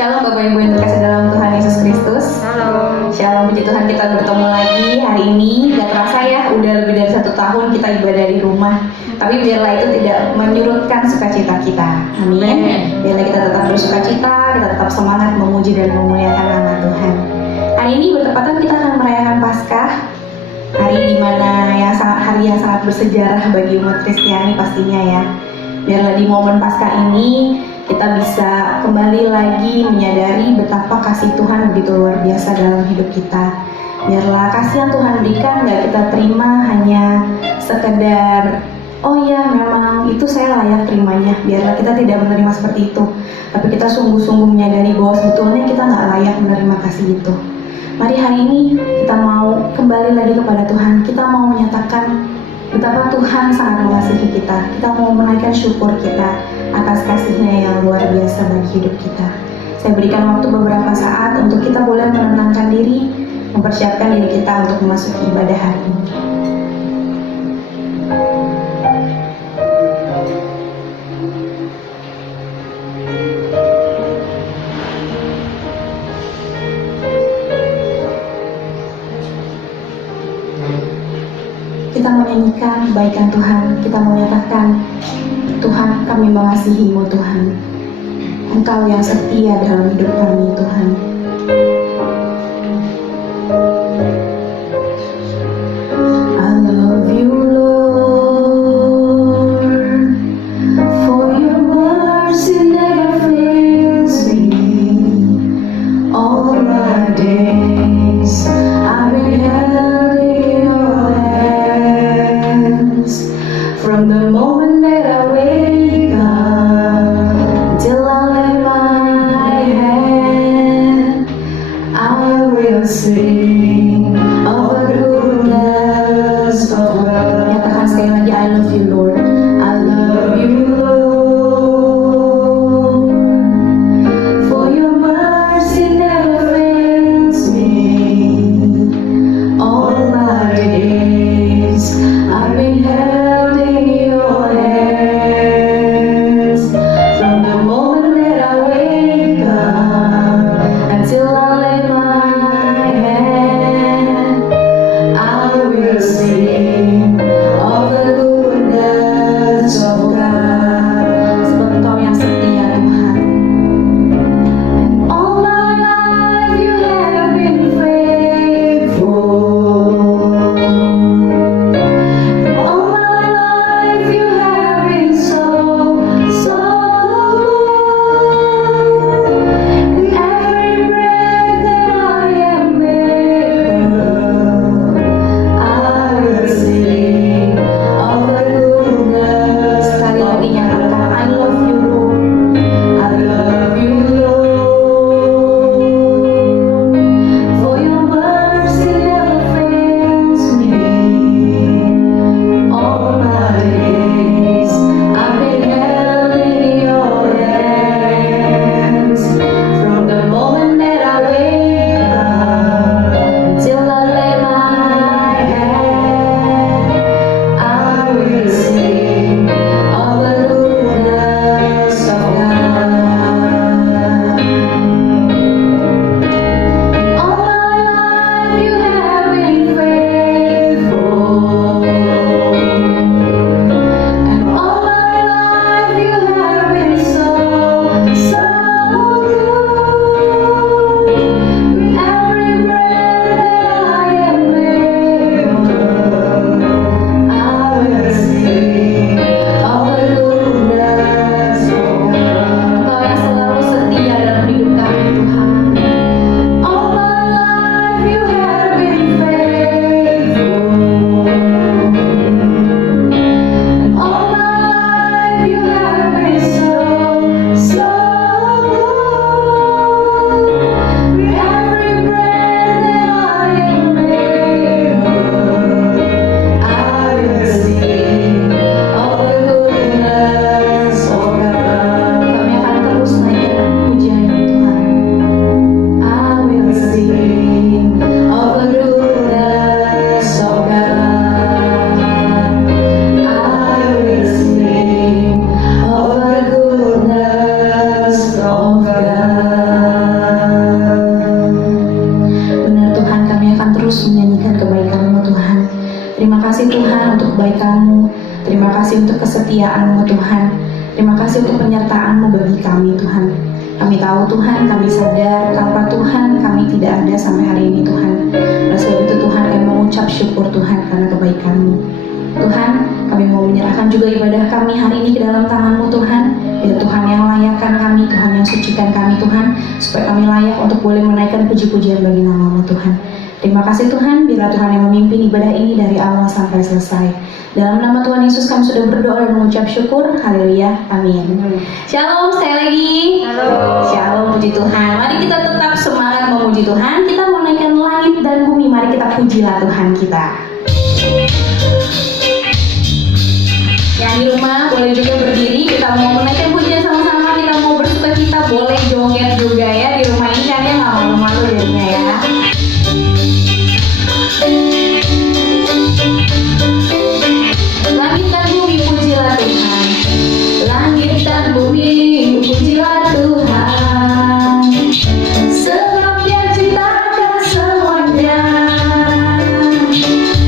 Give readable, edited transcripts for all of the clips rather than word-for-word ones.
Shalom Bapak Ibu yang terkasih dalam Tuhan Yesus Kristus. Halo. Shalom, puji Tuhan kita bertemu lagi hari ini. Gak terasa ya, udah lebih dari 1 tahun kita ibadah di rumah. Tapi biarlah itu tidak menyurutkan sukacita kita. Amin. Biarlah kita tetap bersukacita, kita tetap semangat memuji dan memuliakan nama Tuhan. Hari ini bertepatan kita akan merayakan Paskah. Hari dimana hari yang sangat bersejarah bagi umat Kristiani pastinya ya. Biarlah di momen Paskah ini kita bisa kembali lagi menyadari betapa kasih Tuhan begitu luar biasa dalam hidup kita. Biarlah kasih yang Tuhan berikan gak kita terima hanya sekedar oh ya memang itu saya layak terimanya. Biarlah kita tidak menerima seperti itu, tapi kita sungguh-sungguh menyadari bahwa sebetulnya kita gak layak menerima kasih itu. Mari hari ini kita mau kembali lagi kepada Tuhan. Kita mau menyatakan betapa Tuhan sangat mengasihi kita. Kita mau menaikkan syukur kita atas kasih-Nya yang luar biasa bagi hidup kita. Saya berikan waktu beberapa saat untuk kita boleh menenangkan diri, mempersiapkan diri kita untuk memasuki ibadah hari ini. Kita menyanyikan kebaikan Tuhan, kita menyatakan Tuhan, kami mengasihi-Mu Tuhan. Engkau yang setia dalam hidup kami Tuhan. I love you Lord, for your mercy never fails me. All my days I've been held in your hands. From the moment that I wake up till I lay my head, I will sing of the goodness of God. Nyatakan sekali lagi, I love you Lord. I love you Lord, for your mercy never fails me. All my days I've been held in your hands. From the moment that I wake up until I lay my head, I will sing of the goodness kasih untuk kesetiaan-Mu Tuhan. Terima kasih untuk penyertaan-Mu bagi kami Tuhan. Kami tahu Tuhan, kami sadar tanpa Tuhan kami tidak ada sampai hari ini Tuhan. Oleh sebab itu Tuhan kami mengucap syukur Tuhan karena kebaikan-Mu. Tuhan, kami mau menyerahkan juga ibadah kami hari ini ke dalam tangan-Mu Tuhan. Ya Tuhan yang layakkan kami, Tuhan yang sucikan kami Tuhan, supaya kami layak untuk boleh menaikkan puji-pujian bagi nama-Mu Tuhan. Terima kasih Tuhan, biarlah Tuhan yang memimpin ibadah ini dari awal sampai selesai. Dalam nama Tuhan Yesus kami sudah berdoa dan mengucap syukur. Haleluya, amin. Shalom, sekali lagi. Halo. Shalom, puji Tuhan. Mari kita tetap semangat memuji Tuhan. Kita mau naikkan langit dan bumi. Mari kita pujilah Tuhan kita. Yang di rumah boleh juga berdiri. Kita mau menaikkan pujian sama-sama. Kita mau bersuka cita. Boleh joget juga ya di rumah ini kan ya, nggak malu-malu jadinya ya. Langit dan bumi pujilah Tuhan. Langit dan bumi pujilah Tuhan. Sebab Dia ciptakan semuanya.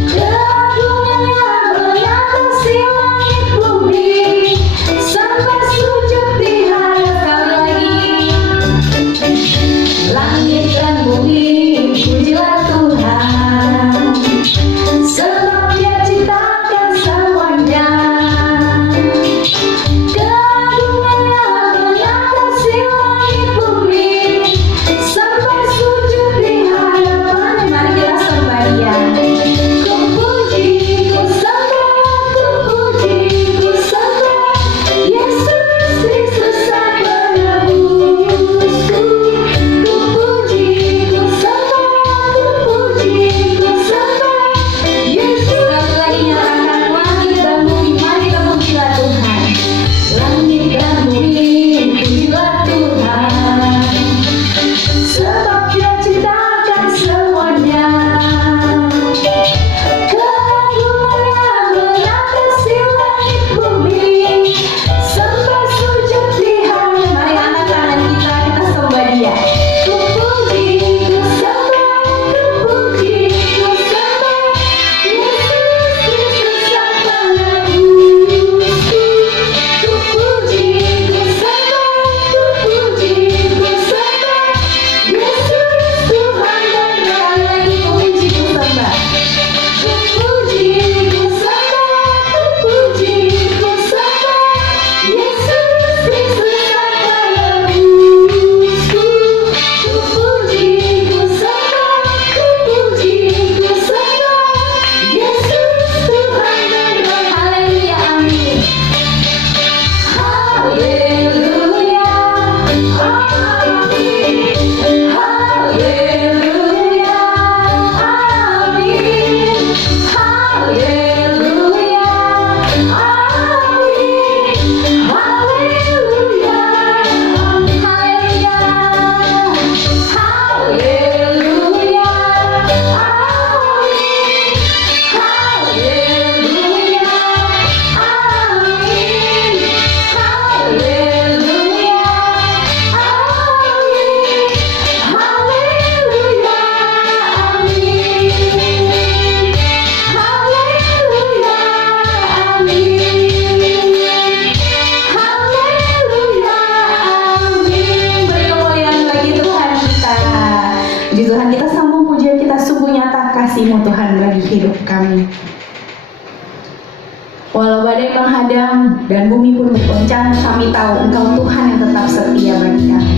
Keagungannya mengatasi langit bumi, sampai sujud di hadapan lagi. Langit dan bumi pujilah Tuhan. Sebab Dia ciptakan semuanya. Keagungannya mengatasi langit bumi, sampai sujud di hadapan. Mari kita sembah Dia. Ku puji, ku sembah, ku puji, ku sembah Yesus Kristus Sang Penebusku. Ku puji, ku sembah, ku puji, ku sembah Yesus. Sekali lagi nyatakan langit dan bumi, mari kita pujilah Tuhan. Langit dan bumi pujilah Tuhan. Sebab Dia ciptakan semuanya. Keagungannya mengatasi langit bumi, sampai sujud di hadapan. Mari angkat tangan kita sembah Dia. Ku puji, ku sembah, ku puji, ku sembah Yesus Kristus Sang Penebusku. Ku puji, ku sembah, ku puji, ku sembah Yesus Tuhan dan Raja. Lagi ku puji, ku sembah. Ku puji, ku sembah, ku puji, ku sembah Yesus Kristus Sang Penebusku. Ku puji, ku sembah, ku puji, ku sembah Yesus Tuhan dan Raja. Haleluya, amin. Haleluya, amin. Haleluya, amin. Haleluya, amin. Haleluya, amin. Haleluya, haleluya, amin. Haleluya, amin. Haleluya, amin. Haleluya, amin. Beri kemuliaan bagi Tuhan kita. Puji Tuhan, kita sambung pujian kita. Sungguh nyata kasih-Mu Tuhan bagi hidup kami. Walau badai menghadang dan bumi pun bergoncang, kami tahu Engkau Tuhan yang tetap setia bagi kami.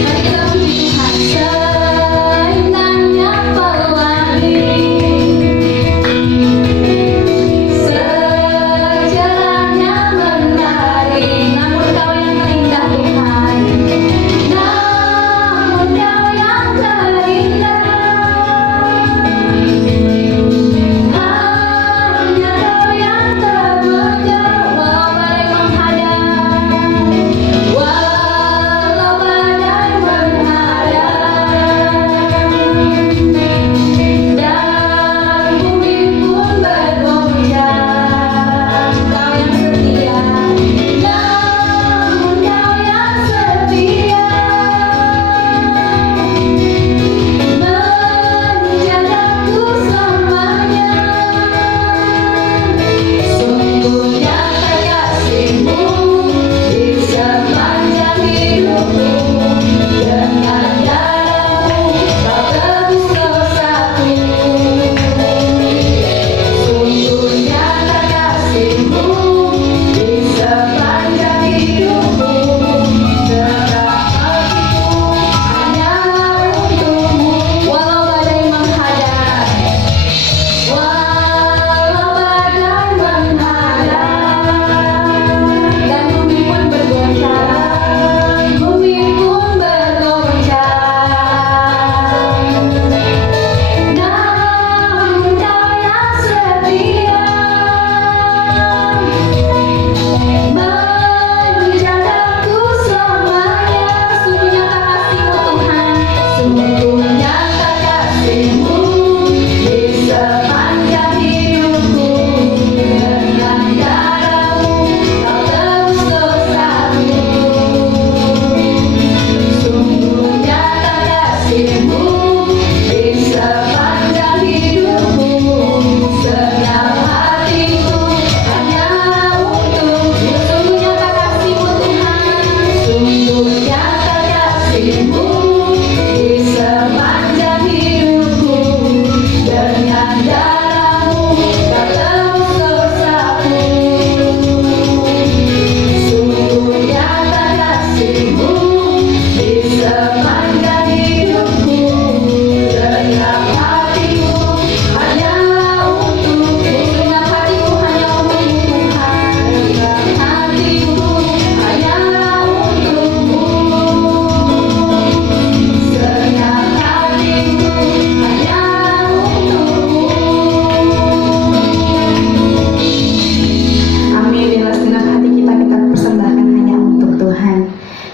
Mari kita puji Tuhan. Seindahnya pelangi, sejarahnya menari, namun Kau yang terindah Tuhan.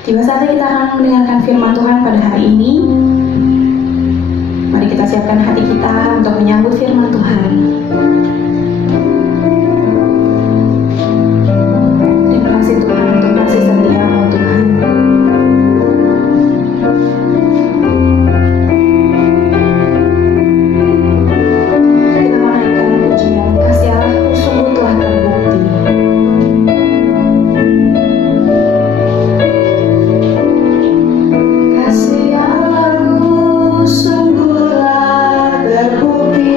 Tiba saatnya kita akan mendengarkan firman Tuhan pada hari ini. Mari kita siapkan hati kita untuk menyambut firman Tuhan. Terima kasih Tuhan untuk kasih setia-Mu Tuhan. Kita menaikkan pujian, kasih Allah-Ku sungguh telah terbukti. Kasih Allah-Ku sungguh telah terbukti.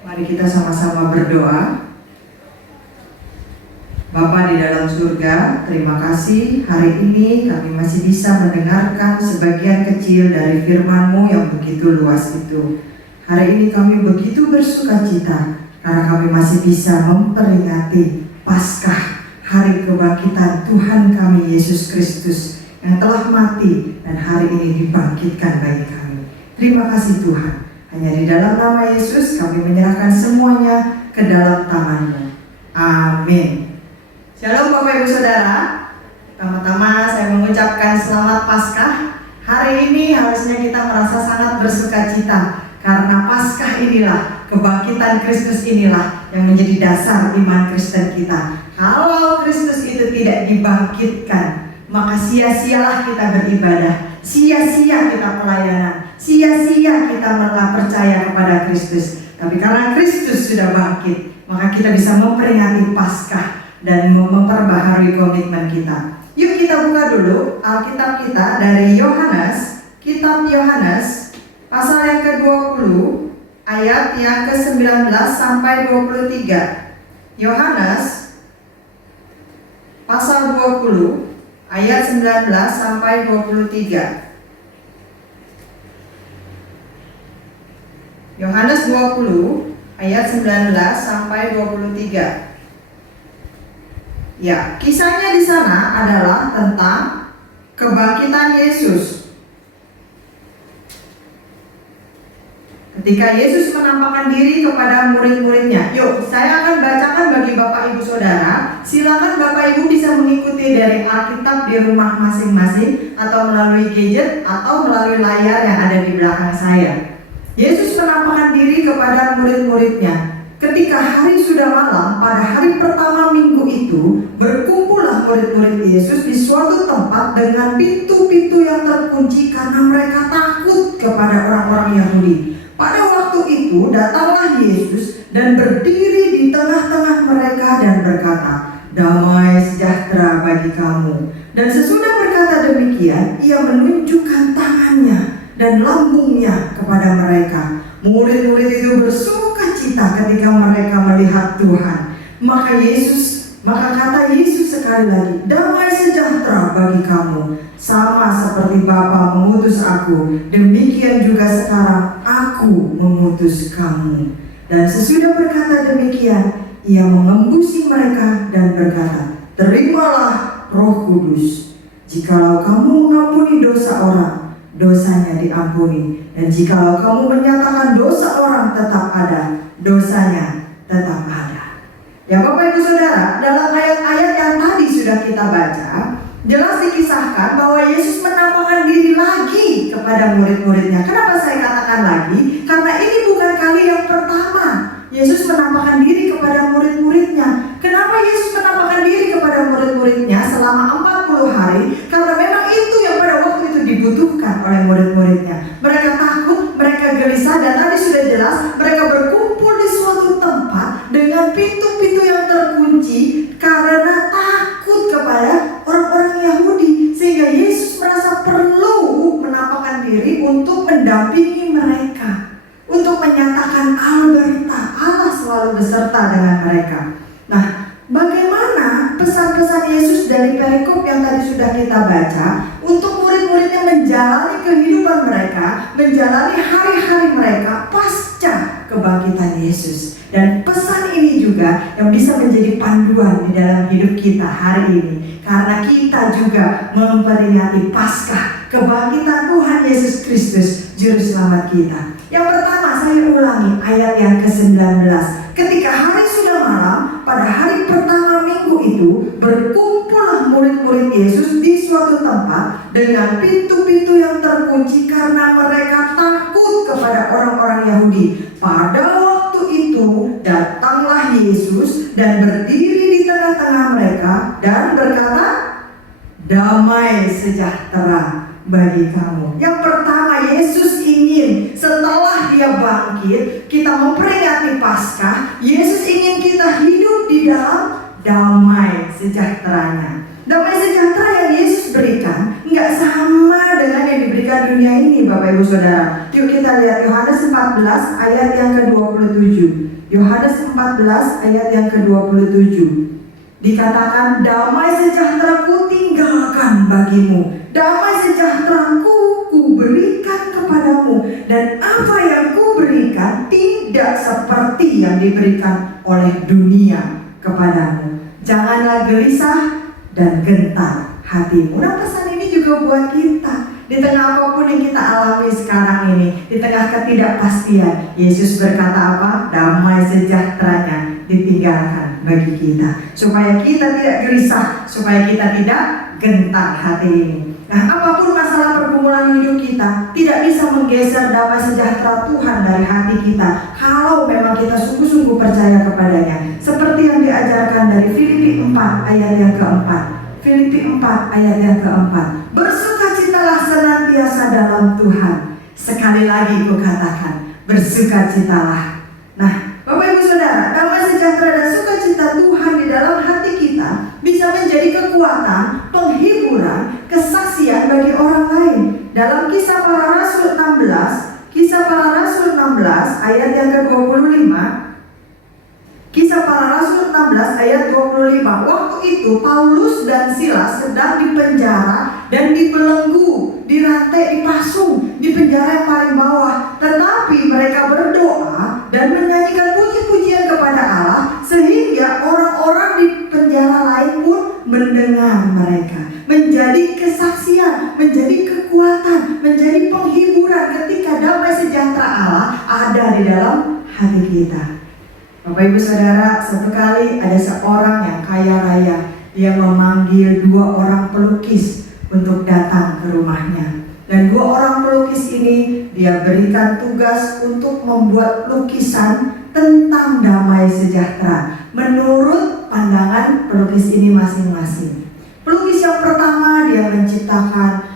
Mari kita sama-sama berdoa. Bapa di dalam surga, terima kasih hari ini kami masih bisa mendengarkan sebagian kecil dari firman-Mu yang begitu luas itu. Hari ini kami begitu bersukacita karena kami masih bisa memperingati Paskah hari kebangkitan Tuhan kami Yesus Kristus yang telah mati dan hari ini dibangkitkan bagi kami. Terima kasih Tuhan. Hanya di dalam nama Yesus kami menyerahkan semuanya ke dalam tangan-Mu. Amin. Shalom Bapak Ibu Saudara. Pertama-tama saya mengucapkan selamat Paskah. Hari ini harusnya kita merasa sangat bersukacita karena Paskah inilah, kebangkitan Kristus inilah yang menjadi dasar iman Kristen kita. Kalau Kristus itu tidak dibangkitkan, maka sia-sialah kita beribadah, sia-sia kita pelayanan, sia-sia kita malah percaya kepada Kristus. Tapi karena Kristus sudah bangkit, maka kita bisa memperingati Paskah dan memperbaharui komitmen kita. Yuk kita buka dulu Alkitab kita dari Yohanes, kitab Yohanes pasal yang ke-20 ayat yang ke-19 sampai 23. Yohanes pasal 20 ayat 19 sampai 23. Yohanes 20 ayat 19 sampai 23. Ya, kisahnya di sana adalah tentang kebangkitan Yesus. Ketika Yesus menampakkan diri kepada murid-muridnya. Yuk, saya akan bacakan bagi Bapak Ibu Saudara. Silakan Bapak Ibu bisa mengikuti dari Alkitab di rumah masing-masing, atau melalui gadget, atau melalui layar yang ada di belakang saya. Yesus menampakkan diri kepada murid-muridnya. Ketika hari sudah malam, pada hari pertama minggu itu, berkumpullah murid-murid Yesus di suatu tempat dengan pintu-pintu yang terkunci karena mereka takut kepada orang-orang Yahudi. Pada waktu itu datanglah Yesus dan berdiri di tengah-tengah mereka dan berkata, "Damai sejahtera bagi kamu." Dan sesudah berkata demikian, ia menunjukkan tangannya dan lambungnya kepada mereka. Murid-murid itu bersuka cita ketika mereka melihat Tuhan. Maka kata Yesus sekali lagi, "Damai sejahtera bagi kamu. Sama seperti Bapa mengutus aku, demikian juga sekarang aku mengutus kamu." Dan sesudah berkata demikian, ia mengembusi mereka dan berkata, "Terimalah Roh Kudus. Jikalau kamu mengampuni dosa orang, dosanya diampuni. Dan jikalau kamu menyatakan dosa orang tetap ada, dosanya tetap ada." Ya Bapak Ibu Saudara, dalam ayat-ayat yang tadi sudah kita baca, jelas dikisahkan bahwa Yesus menampakkan diri lagi kepada murid-muridnya. Kenapa saya katakan lagi? Karena ini bukan kali yang pertama Yesus menampakkan diri kepada murid-muridnya. Kenapa Yesus menampakkan diri kepada murid-muridnya selama 40 hari? Karena memang itu yang pada waktu itu dibutuhkan oleh murid-muridnya. Mereka takut, mereka gelisah, dan tadi sudah jelas mereka berkumpul di suatu tempat dengan pintu-pintu yang terkunci karena takut kepada orang-orang Yahudi. Sehingga Yesus merasa perlu menampakkan diri untuk mendampingi mereka, untuk menyatakan Alberta, Allah selalu beserta dengan mereka. Nah, bagaimana pesan-pesan Yesus dari perikop yang tadi sudah kita baca untuk murid-muridnya menjalani kehidupan mereka, menjalani hari-hari mereka pasca kebangkitan Yesus. Dan pesan ini juga yang bisa menjadi panduan di dalam hidup kita hari ini, karena kita juga memperingati Paskah, kebangkitan Tuhan Yesus Kristus, Juru Selamat kita. Yang pertama, saya ulangi ayat yang ke-19. Ketika hari sudah malam, pada hari pertama minggu itu, berkumpullah murid-murid Yesus di suatu tempat dengan pintu-pintu yang terkunci karena mereka takut kepada orang-orang Yahudi. Pada waktu itu, datanglah Yesus dan berdiri di tengah-tengah mereka dan berkata, "Damai sejahtera bagi kamu." Yang pertama, Yesus ingin setelah dia bangkit, kita memperingati Paskah, Yesus ingin kita hidup di dalam damai sejahteranya. Damai sejahtera yang Yesus berikan nggak sama dengan yang diberikan dunia ini, Bapak Ibu Saudara. Yuk kita lihat Yohanes 14 ayat yang ke-27. Yohanes 14 ayat yang ke-27. Dikatakan, "Damai sejahtera-Ku tinggalkan bagimu, damai sejahtera-Ku kuberikan kepadamu, dan apa yang Kuberikan tidak seperti yang diberikan oleh dunia kepadamu." Janganlah gelisah dan gentar hatimu. Nah, pesan ini juga buat kita. Di tengah apapun yang kita alami sekarang ini, di tengah ketidakpastian, Yesus berkata apa? Damai sejahteranya ditinggalkan bagi kita, supaya kita tidak gelisah, supaya kita tidak gentar hati ini. Nah, apapun masalah pergumulan hidup kita, tidak bisa menggeser damai sejahtera Tuhan dari hati kita kalau memang kita sungguh-sungguh percaya kepadanya. Seperti yang diajarkan dari Filipi 4 ayat yang keempat. Filipi 4 ayat yang keempat. Bersukacitalah senantiasa dalam Tuhan. Sekali lagi kukatakan, bersukacitalah. Nah, Bapak Ibu Saudara, damai sejahtera dan sukacita Tuhan di dalam hati kita bisa menjadi kekuatan, penghiburan, kesaksian bagi orang lain. Dalam Kisah Para Rasul 16, Kisah Para Rasul 16 ayat yang ke-25, Kisah Para Rasul 16 ayat 25. Waktu itu Paulus dan Silas sedang dipenjara dan dibelenggu, dirantai, dipasung di penjara yang paling bawah. Tetapi mereka berdoa dan menyanyikan puji-pujian kepada Allah, sehingga orang-orang di penjara lain pun mendengar mereka. Menjadi kesaksian, menjadi kekuatan, menjadi penghiburan ketika damai sejahtera Allah ada di dalam hati kita. Bapak Ibu Saudara, satu kali ada seorang yang kaya raya. Dia memanggil 2 orang pelukis untuk datang ke rumahnya. Dan 2 orang pelukis ini dia berikan tugas untuk membuat lukisan tentang damai sejahtera menurut pandangan pelukis ini masing-masing. Pelukis yang pertama dia menciptakan,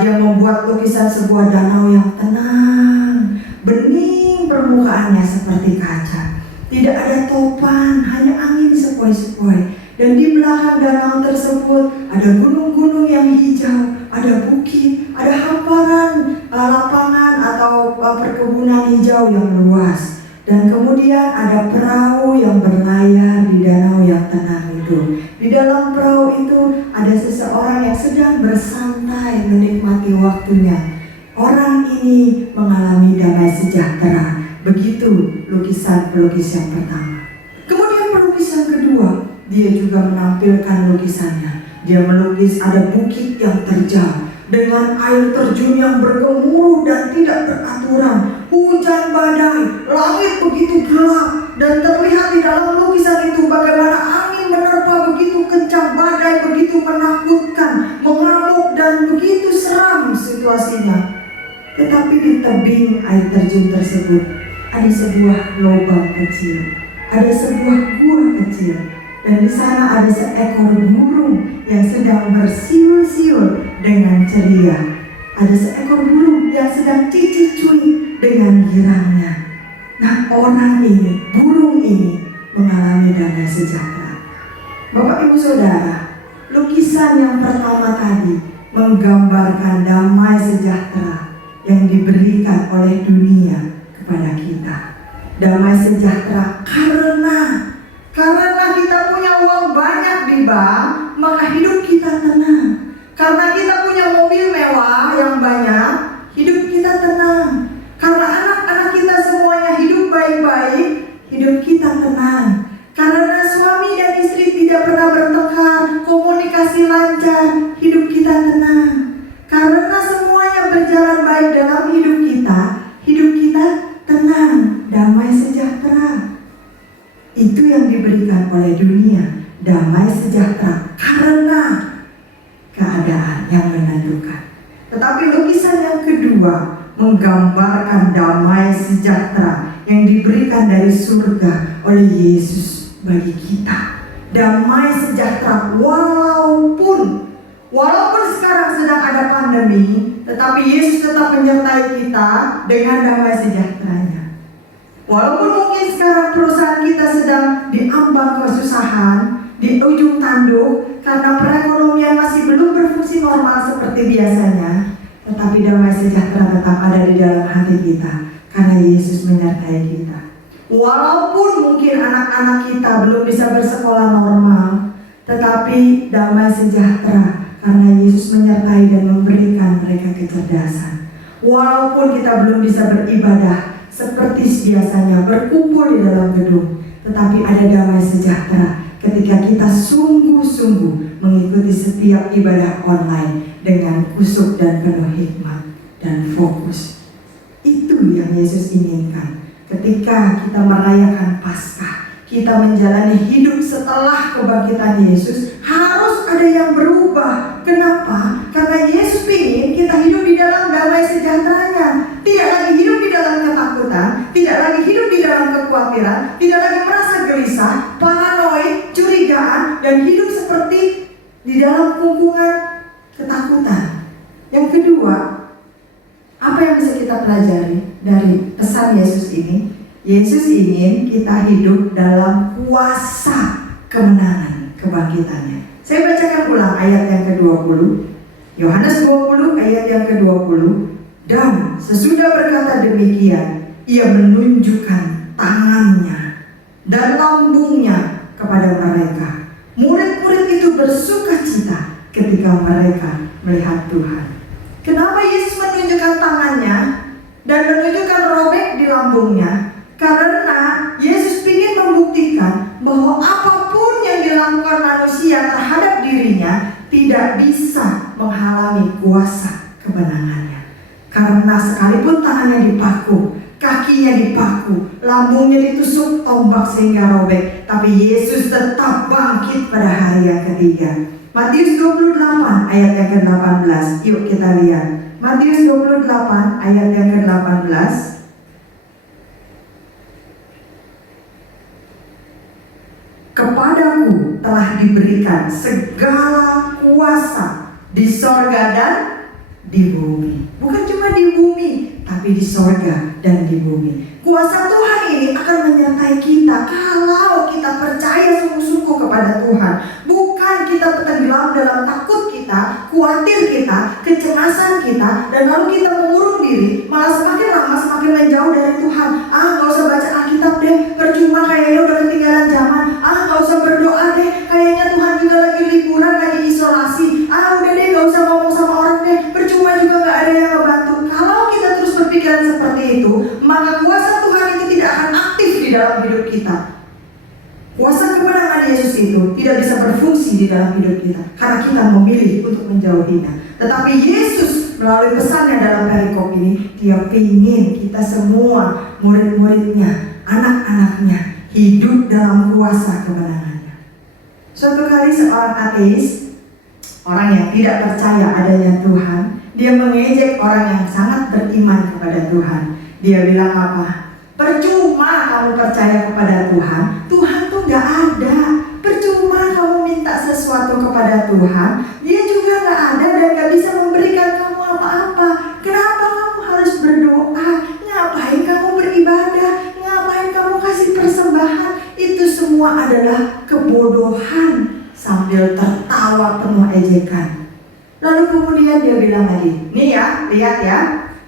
dia membuat lukisan sebuah danau yang tenang, bening permukaannya seperti kaca. Tidak ada topan, hanya angin sepoi-sepoi. Dan di belakang danau tersebut ada gunung-gunung yang hijau, ada bukit, ada hamparan lapangan atau perkebunan hijau yang luas. Dan kemudian ada perahu yang berlayar di danau yang tenang itu. Di dalam perahu itu ada seseorang yang sedang bersantai menikmati waktunya. Orang ini mengalami damai sejahtera. Begitu lukisan pelukis yang pertama. Kemudian pelukis yang kedua, dia juga menampilkan lukisannya. Dia melukis ada bukit yang terjal dengan air terjun yang bergemuruh dan tidak beraturan, hujan badai, langit begitu gelap, dan terlihat di dalam lukisan itu bagaimana angin menerpa begitu kencang, badai begitu menakutkan, mengamuk, dan begitu seram situasinya. Tetapi di tebing air terjun tersebut ada sebuah lubang kecil, ada sebuah gua kecil, dan di sana ada seekor burung yang sedang bersiul-siul dengan ceria. Ada seekor burung yang sedang cici-cuy dengan girangnya. Nah, orang ini, burung ini mengalami damai sejahtera. Bapak Ibu Saudara, lukisan yang pertama tadi menggambarkan damai sejahtera yang diberikan oleh dunia kepada kita. Damai sejahtera karena kita punya uang banyak di bank, maka hidup kita tenang. Karena kita punya mobil mewah yang banyak, hidup kita tenang. Karena anak-anak kita semuanya hidup baik-baik, hidup kita tenang. Karena suami dan istri tidak pernah bertengkar, komunikasi lancar, hidup kita tenang. Karena semuanya berjalan baik dalam hidup kita tenang, damai sejahtera. Itu yang diberikan oleh dunia, damai sejahtera karena keadaan yang menentukan. Tetapi lukisan yang kedua menggambarkan damai sejahtera yang diberikan dari surga oleh Yesus bagi kita. Damai sejahtera walaupun sekarang sedang ada pandemi, tetapi Yesus tetap menyertai kita dengan damai sejahteranya. Walaupun mungkin sekarang perusahaan kita sedang diambang kesusahan, di ujung tanduk, karena perekonomian masih belum berfungsi normal seperti biasanya, tetapi damai sejahtera tetap ada di dalam hati kita, karena Yesus menyertai kita. Walaupun mungkin anak-anak kita belum bisa bersekolah normal, tetapi damai sejahtera karena Yesus menyertai dan memberikan mereka kecerdasan. Walaupun kita belum bisa beribadah seperti biasanya berkumpul di dalam gedung, tetapi ada damai sejahtera ketika kita sungguh-sungguh mengikuti setiap ibadah online dengan kusuk dan penuh hikmat dan fokus. Itu yang Yesus inginkan. Ketika kita merayakan Paskah, kita menjalani hidup setelah kebangkitan Yesus, harus ada yang berubah. Kenapa? Karena Yesus ingin kita hidup di dalam damai sejahteranya. Tidak lagi hidup di dalam ketakutan, tidak lagi hidup di dalam kekhawatiran, tidak lagi merasa gelisah, paranoid, curigaan, dan hidup seperti di dalam kungkungan ketakutan. Yang kedua, apa yang bisa kita pelajari dari pesan Yesus ini? Yesus ingin kita hidup dalam kuasa kemenangan kebangkitannya. Saya bacakan ulang ayat yang ke-20. Yohanes 20 ayat yang ke-20. Dan sesudah berkata demikian, ia menunjukkan tangannya dan lambungnya kepada mereka. Murid-murid itu bersuka cita ketika mereka melihat Tuhan. Kenapa Yesus menunjukkan tangannya dan menunjukkan robek di lambungnya? Karena Yesus ingin membuktikan bahwa apapun yang dilakukan manusia terhadap dirinya tidak bisa menghalangi kuasa kemenangannya. Karena sekalipun tangannya dipaku, kakinya dipaku, lambungnya ditusuk tombak sehingga robek, tapi Yesus tetap bangkit pada hari yang ketiga. Matius 28 ayat yang ke-18. Yuk kita lihat. Matius 28 ayat yang ke-18. Kepadaku telah diberikan segala kuasa di sorga dan di bumi. Bukan cuma di bumi, tapi di sorga dan di bumi. Kuasa Tuhan ini akan menyertai kita kalau kita percaya sungguh-sungguh kepada Tuhan. Bukan kita tenggelam dalam takut kita, khawatir kita, kecemasan kita, dan lalu kita mengurung diri, malah semakin lama semakin menjauh dari Tuhan. Gak usah baca Alkitab deh, percuma kayaknya udah ketinggalan zaman. Gak usah berdoa deh, kayaknya Tuhan juga lagi liburan, lagi isolasi. Udah deh, gak usah ngomong sama orang deh, percuma juga gak ada yang ngebantu. Kalau kita terus berpikiran seperti itu, maka kuasa Tuhan itu tidak akan aktif di dalam hidup kita. Kuasa kemenangan Yesus itu tidak bisa berfungsi di dalam hidup kita karena kita memilih untuk menjauhinya. Tetapi Yesus melalui pesannya dalam perikop ini, Dia ingin kita semua, murid-muridnya, anak-anaknya, hidup dalam kuasa kemenangannya. Suatu kali seorang ateis, orang yang tidak percaya adanya Tuhan, dia mengejek orang yang sangat beriman kepada Tuhan. Dia bilang apa? Percuma kamu percaya kepada Tuhan, Tuhan tuh gak ada. Percuma kamu minta sesuatu kepada Tuhan, Dia juga gak ada dan gak bisa memberikan kamu apa-apa. Kenapa kamu harus berdoa? Ngapain kamu beribadah? Ngapain kamu kasih persembahan? Itu semua adalah kebodohan. Sambil tertawa penuh ejekan. Lalu kemudian dia bilang lagi, nih ya, lihat ya,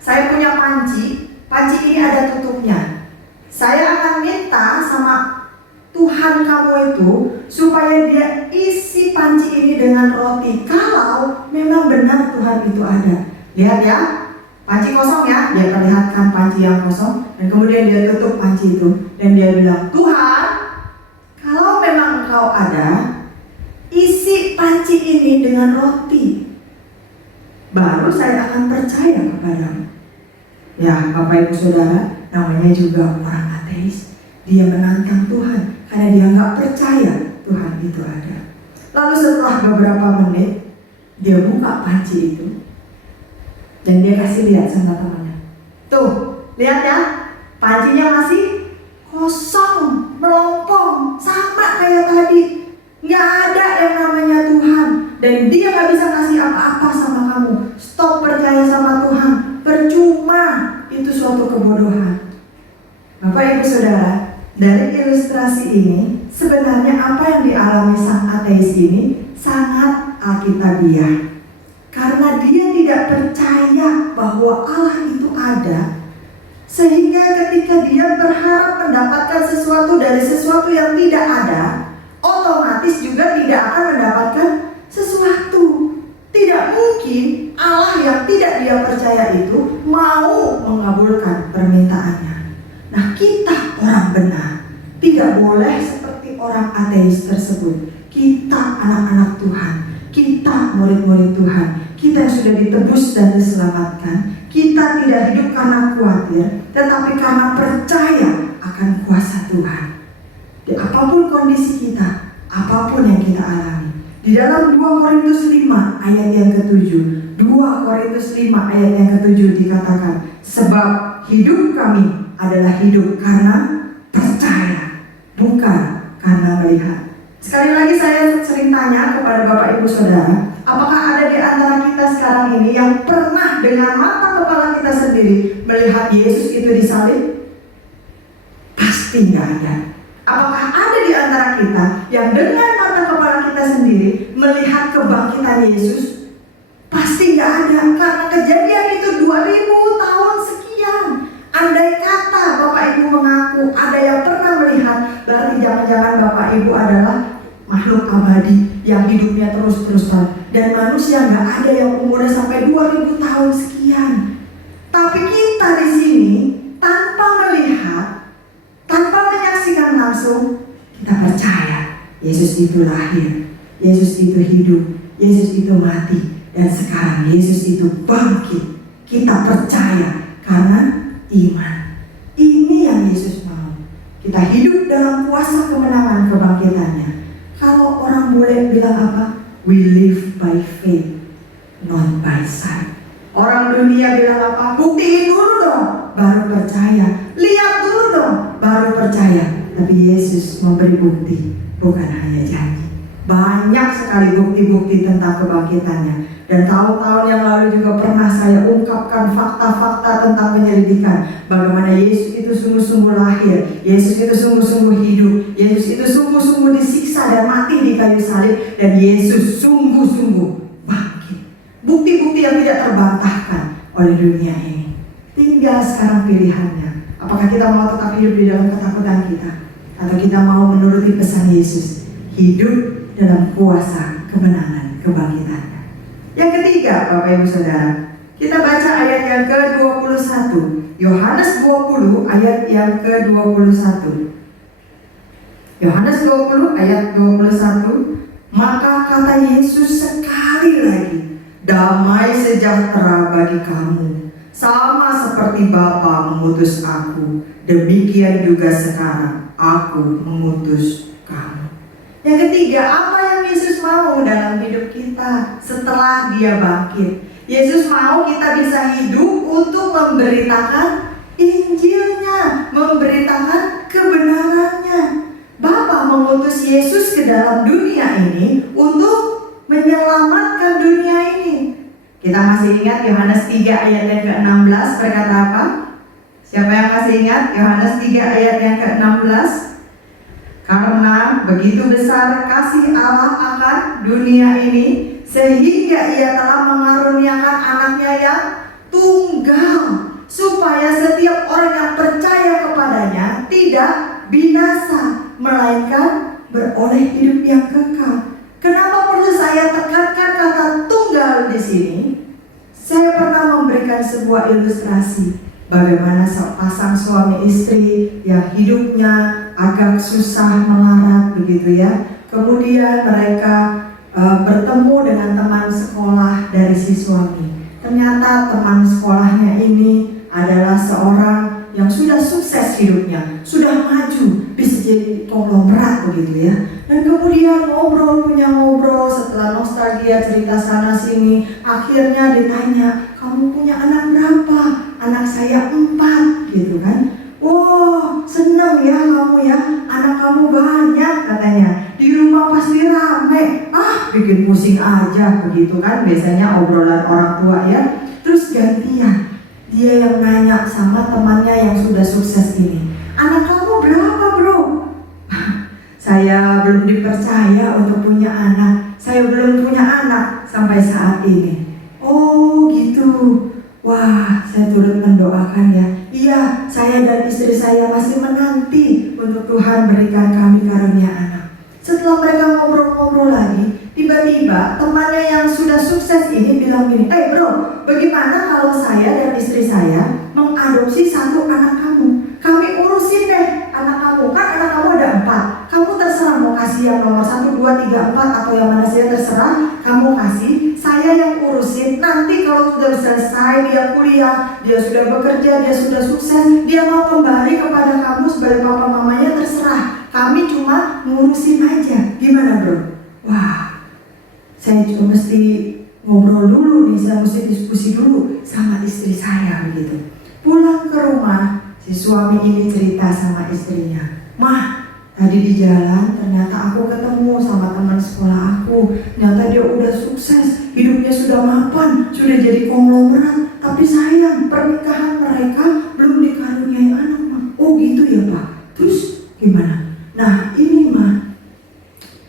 saya punya panci. Panci ini ada tutupnya. Saya akan minta sama Tuhan kamu itu supaya dia isi panci ini dengan roti. Kalau memang benar Tuhan itu ada. Lihat ya, panci kosong ya. Dia perlihatkan panci yang kosong dan kemudian dia tutup panci itu. Dan dia bilang, Tuhan, kalau memang Engkau ada, isi panci ini dengan roti. Baru saya akan percaya kepadamu. Ya, Bapak Ibu Saudara, namanya juga orang ateis. Dia menantang Tuhan karena dia nggak percaya Tuhan itu ada. Lalu setelah beberapa menit, dia buka panci itu dan dia kasih lihat sama temannya. Tuh, lihat ya, pancinya masih kosong, melompong, sama kayak tadi. Nggak ada yang namanya Tuhan dan dia nggak bisa kasih apa-apa sama kamu. Stop percaya sama Tuhan. Percuma, itu suatu kebodohan. Bapak Ibu Saudara, dari ilustrasi ini sebenarnya apa yang dialami sang ateis ini sangat alkitabiah. Karena dia tidak percaya bahwa Allah itu ada, sehingga ketika dia berharap mendapatkan sesuatu dari sesuatu yang tidak ada, otomatis juga tidak akan mendapatkan sesuatu. Tidak mungkin Allah yang tidak dia percaya itu mau mengabulkan permintaannya. Nah, kita orang benar tidak boleh seperti orang ateis tersebut. Kita anak-anak Tuhan, kita murid-murid Tuhan, kita yang sudah ditebus dan diselamatkan. Kita tidak hidup karena khawatir, tetapi karena percaya akan kuasa Tuhan. Di apapun kondisi kita, apapun yang kita alami. Di dalam 2 Korintus 5 ayat yang ke-7, 2 Korintus 5 ayat yang ke-7 dikatakan, sebab hidup kami adalah hidup karena percaya, bukan karena melihat. Sekali lagi saya sering tanya kepada Bapak Ibu Saudara, apakah ada di antara kita sekarang ini yang pernah dengan mata kepala kita sendiri melihat Yesus itu disalib? Pasti nggak ada. Apakah ada di antara kita yang dengan mata kepala kita sendiri melihat kebangkitan Yesus? Pasti nggak ada, karena kejadian itu 2000 tahun sekian. Andai kata Bapak Ibu mengaku ada yang pernah melihat, berarti jangan-jangan Bapak Ibu adalah makhluk abadi yang hidupnya terus-terusan, dan manusia nggak ada yang umurnya sampai 2000 tahun sekian. Tapi kita di sini tanpa melihat, tanpa menyaksikan langsung, kita percaya Yesus itu lahir, Yesus itu hidup, Yesus itu mati, dan sekarang Yesus itu bangkit. Kita percaya karena iman. Ini yang Yesus mau. Kita hidup dalam kuasa kemenangan kebangkitannya. Kalau orang boleh bilang apa? We live by faith, not by sight. Orang dunia bilang apa? Buktiin dulu dong, baru percaya. Lihat dulu dong, baru percaya. Tapi Yesus memberi bukti, bukan hanya janji. Banyak sekali bukti-bukti tentang kebangkitannya. Dan tahun-tahun yang lalu juga pernah saya ungkapkan fakta-fakta tentang penyelidikan. Bagaimana Yesus itu sungguh-sungguh lahir, Yesus itu sungguh-sungguh hidup, Yesus itu sungguh-sungguh disiksa dan mati di kayu salib, dan Yesus sungguh-sungguh bangkit. Bukti-bukti yang tidak terbantahkan oleh dunia ini. Tinggal sekarang pilihannya. Apakah kita mau tetap hidup di dalam ketakutan kita, atau kita mau menuruti pesan Yesus, hidup dalam kuasa kemenangan kebangkitannya. Yang ketiga, Bapak Ibu Saudara, kita baca ayat yang ke-21, Yohanes 20 ayat yang ke-21. Yohanes 20 ayat 21, maka kata Yesus sekali lagi, damai sejahtera bagi kamu, sama seperti Bapa mengutus aku, demikian juga sekarang aku mengutus kamu. Yang ketiga, apa yang Yesus mau dalam hidup kita setelah Dia bangkit? Yesus mau kita bisa hidup untuk memberitakan Injilnya, memberitakan kebenarannya. Bapa mengutus Yesus ke dalam dunia ini untuk menyelamatkan dunia ini. Kita masih ingat Yohanes 3 ayat yang ke-16 berkata apa? Siapa yang masih ingat Yohanes 3 ayat yang ke-16? Karena begitu besar kasih Allah akan dunia ini, sehingga Ia telah mengaruniakan anaknya yang tunggal, supaya setiap orang yang percaya kepadanya tidak binasa, melainkan beroleh hidup yang kekal. Kenapa perlu saya tekankan kata tunggal di sini? Saya pernah memberikan sebuah ilustrasi bagaimana pasang suami istri yang hidupnya agak susah melarat begitu ya. Kemudian mereka bertemu dengan teman sekolah dari si suami. Ternyata teman sekolahnya ini adalah seorang yang sudah sukses hidupnya, sudah maju, bisa jadi konglomerat begitu ya. Dan kemudian punya ngobrol, setelah nostalgia cerita sana sini, akhirnya ditanya, kamu punya anak berapa? Anak saya 4 gitu kan. Wow, seneng ya kamu ya, anak kamu banyak katanya. Di rumah pasti rame. Bikin pusing aja begitu kan, biasanya obrolan orang tua ya. Terus gantian, dia yang nanya sama temannya yang sudah sukses ini, anak kamu berapa bro? Saya belum dipercaya untuk punya anak. Saya belum punya anak sampai saat ini. Oh gitu. Wah, saya turut mendoakan ya. Iya, saya dan istri saya masih menanti untuk Tuhan berikan kami karunia anak. Setelah mereka ngobrol-ngobrol lagi, tiba-tiba temannya yang sudah sukses ini bilang gini, bro, bagaimana kalau saya dan istri saya mengadopsi satu anak kamu? Kami urusin deh anak kamu, kan anak kamu ada 4. Kamu terserah 4 atau yang mana saja terserah, kamu kasih, saya yang urusin. Nanti kalau sudah selesai, dia kuliah, dia sudah bekerja, dia sudah sukses, dia mau kembali kepada kamu sebagai papa mamanya, terserah. Kami cuma ngurusin aja. Gimana bro? Wah, saya juga mesti ngobrol dulu nih, saya mesti diskusi dulu sama istri saya begitu. Pulang ke rumah, si suami ini cerita sama istrinya, "Mah, tadi di jalan ternyata aku ketemu sama teman sekolah aku. Ternyata dia udah sukses, hidupnya sudah mapan, sudah jadi konglomerat. Tapi sayang, pernikahan mereka belum dikaruniai anak, Mah." "Oh gitu ya Pak, terus gimana?" "Nah ini Mah,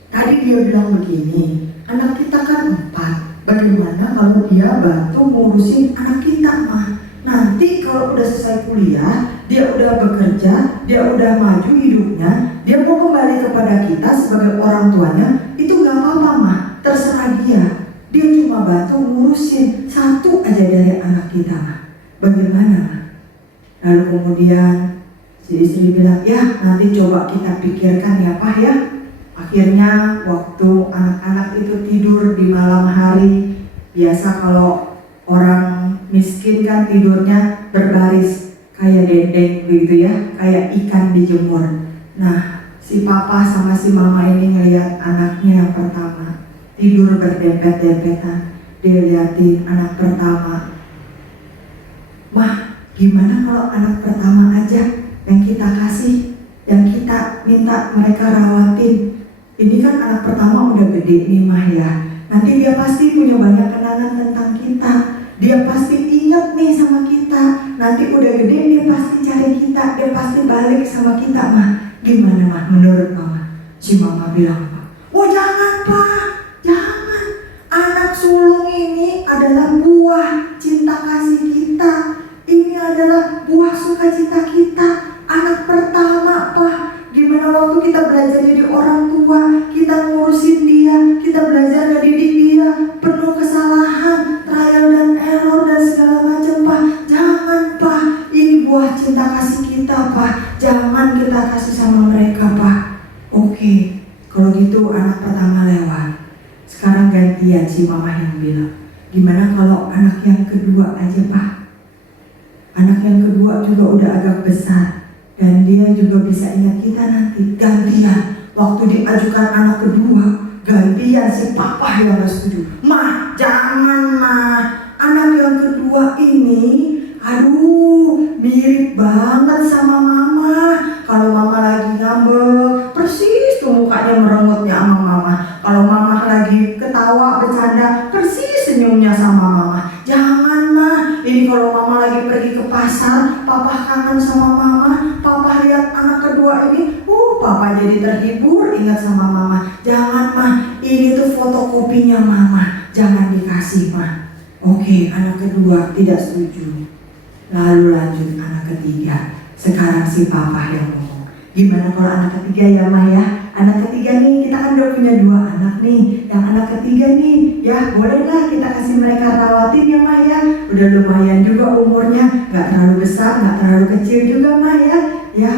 tadi dia bilang begini, anak kita kan 4. Bagaimana kalau dia bantu ngurusin anak kita Mah? Nanti kalau udah selesai kuliah, dia udah bekerja, dia udah maju hidupnya, dia mau kembali kepada kita sebagai orang tuanya, itu gak apa-apa Mah, terserah dia. Dia cuma bantu ngurusin satu aja dari anak kita Mah. Bagaimana Mah?" Lalu kemudian si istri bilang, "Ya nanti coba kita pikirkan ya Pak ya." Akhirnya waktu anak-anak itu tidur di malam hari, biasa kalau orang miskin kan tidurnya berbaris kayak dendeng begitu ya, kayak ikan dijemur. Nah, si papa sama si mama ini ngelihat anaknya yang pertama tidur berdempet-dempetan. Dia liatin anak pertama, "Mah, gimana kalau anak pertama aja yang kita kasih, yang kita minta mereka rawatin? Ini kan anak pertama udah gede nih Mah ya. Nanti dia pasti punya banyak kenangan tentang kita. Dia pasti ingat nih sama kita. Nanti udah gede dia pasti cari kita. Dia pasti balik sama kita Mah. Gimana Mah menurut Mama?" Si Mama bilang, "Oh jangan Pak, jangan. Anak sulung ini adalah buah cinta kasih kita. Ini adalah buah sukacita kita. Anak pertama Pak. Gimana waktu kita belajar jadi orang tua, kita ngurusin dia, kita belajar ngedidik dia, penuh kesalahan, trial dan error dan segala macam Pak. Jangan Pak, ini buah cinta kasih kita Pak. Jangan kita kasih sama mereka Pak." Oke, kalau gitu anak pertama lewat. Sekarang gantian si mama yang bilang, "Gimana kalau anak yang kedua aja Pak? Anak yang kedua juga udah agak besar, dan dia juga bisa ingat kita nanti." Gantian, waktu diajukan anak kedua, gantian si papa yang gak setuju. "Mah, jangan Mah, anak yang kedua ini, aduh, mirip banget sama Mama. Kalau Mama lagi ngambek, persis tuh mukanya merengutnya sama Mama. Kalau Mama lagi ketawa, bercanda, persis senyumnya sama Mama. Jangan Mah, ini kalau Mama lagi pergi ke pasar, Papa kangen sama Mama. Papa lihat anak kedua ini, Papa jadi terhibur ingat sama Mama. Jangan Mah, ini tuh fotokopinya Mama. Jangan dikasih Mah." Oke, anak kedua tidak setuju. Lalu lanjut anak ketiga. Sekarang si papa yang ngomong, "Gimana kalau anak ketiga ya Mah ya? Anak ketiga nih, kita kan udah punya 2 anak nih. Yang anak ketiga nih, ya bolehlah kita kasih mereka rawatin ya Mah ya. Udah lumayan juga umurnya, gak terlalu besar, gak terlalu kecil juga Mah ya." Ya,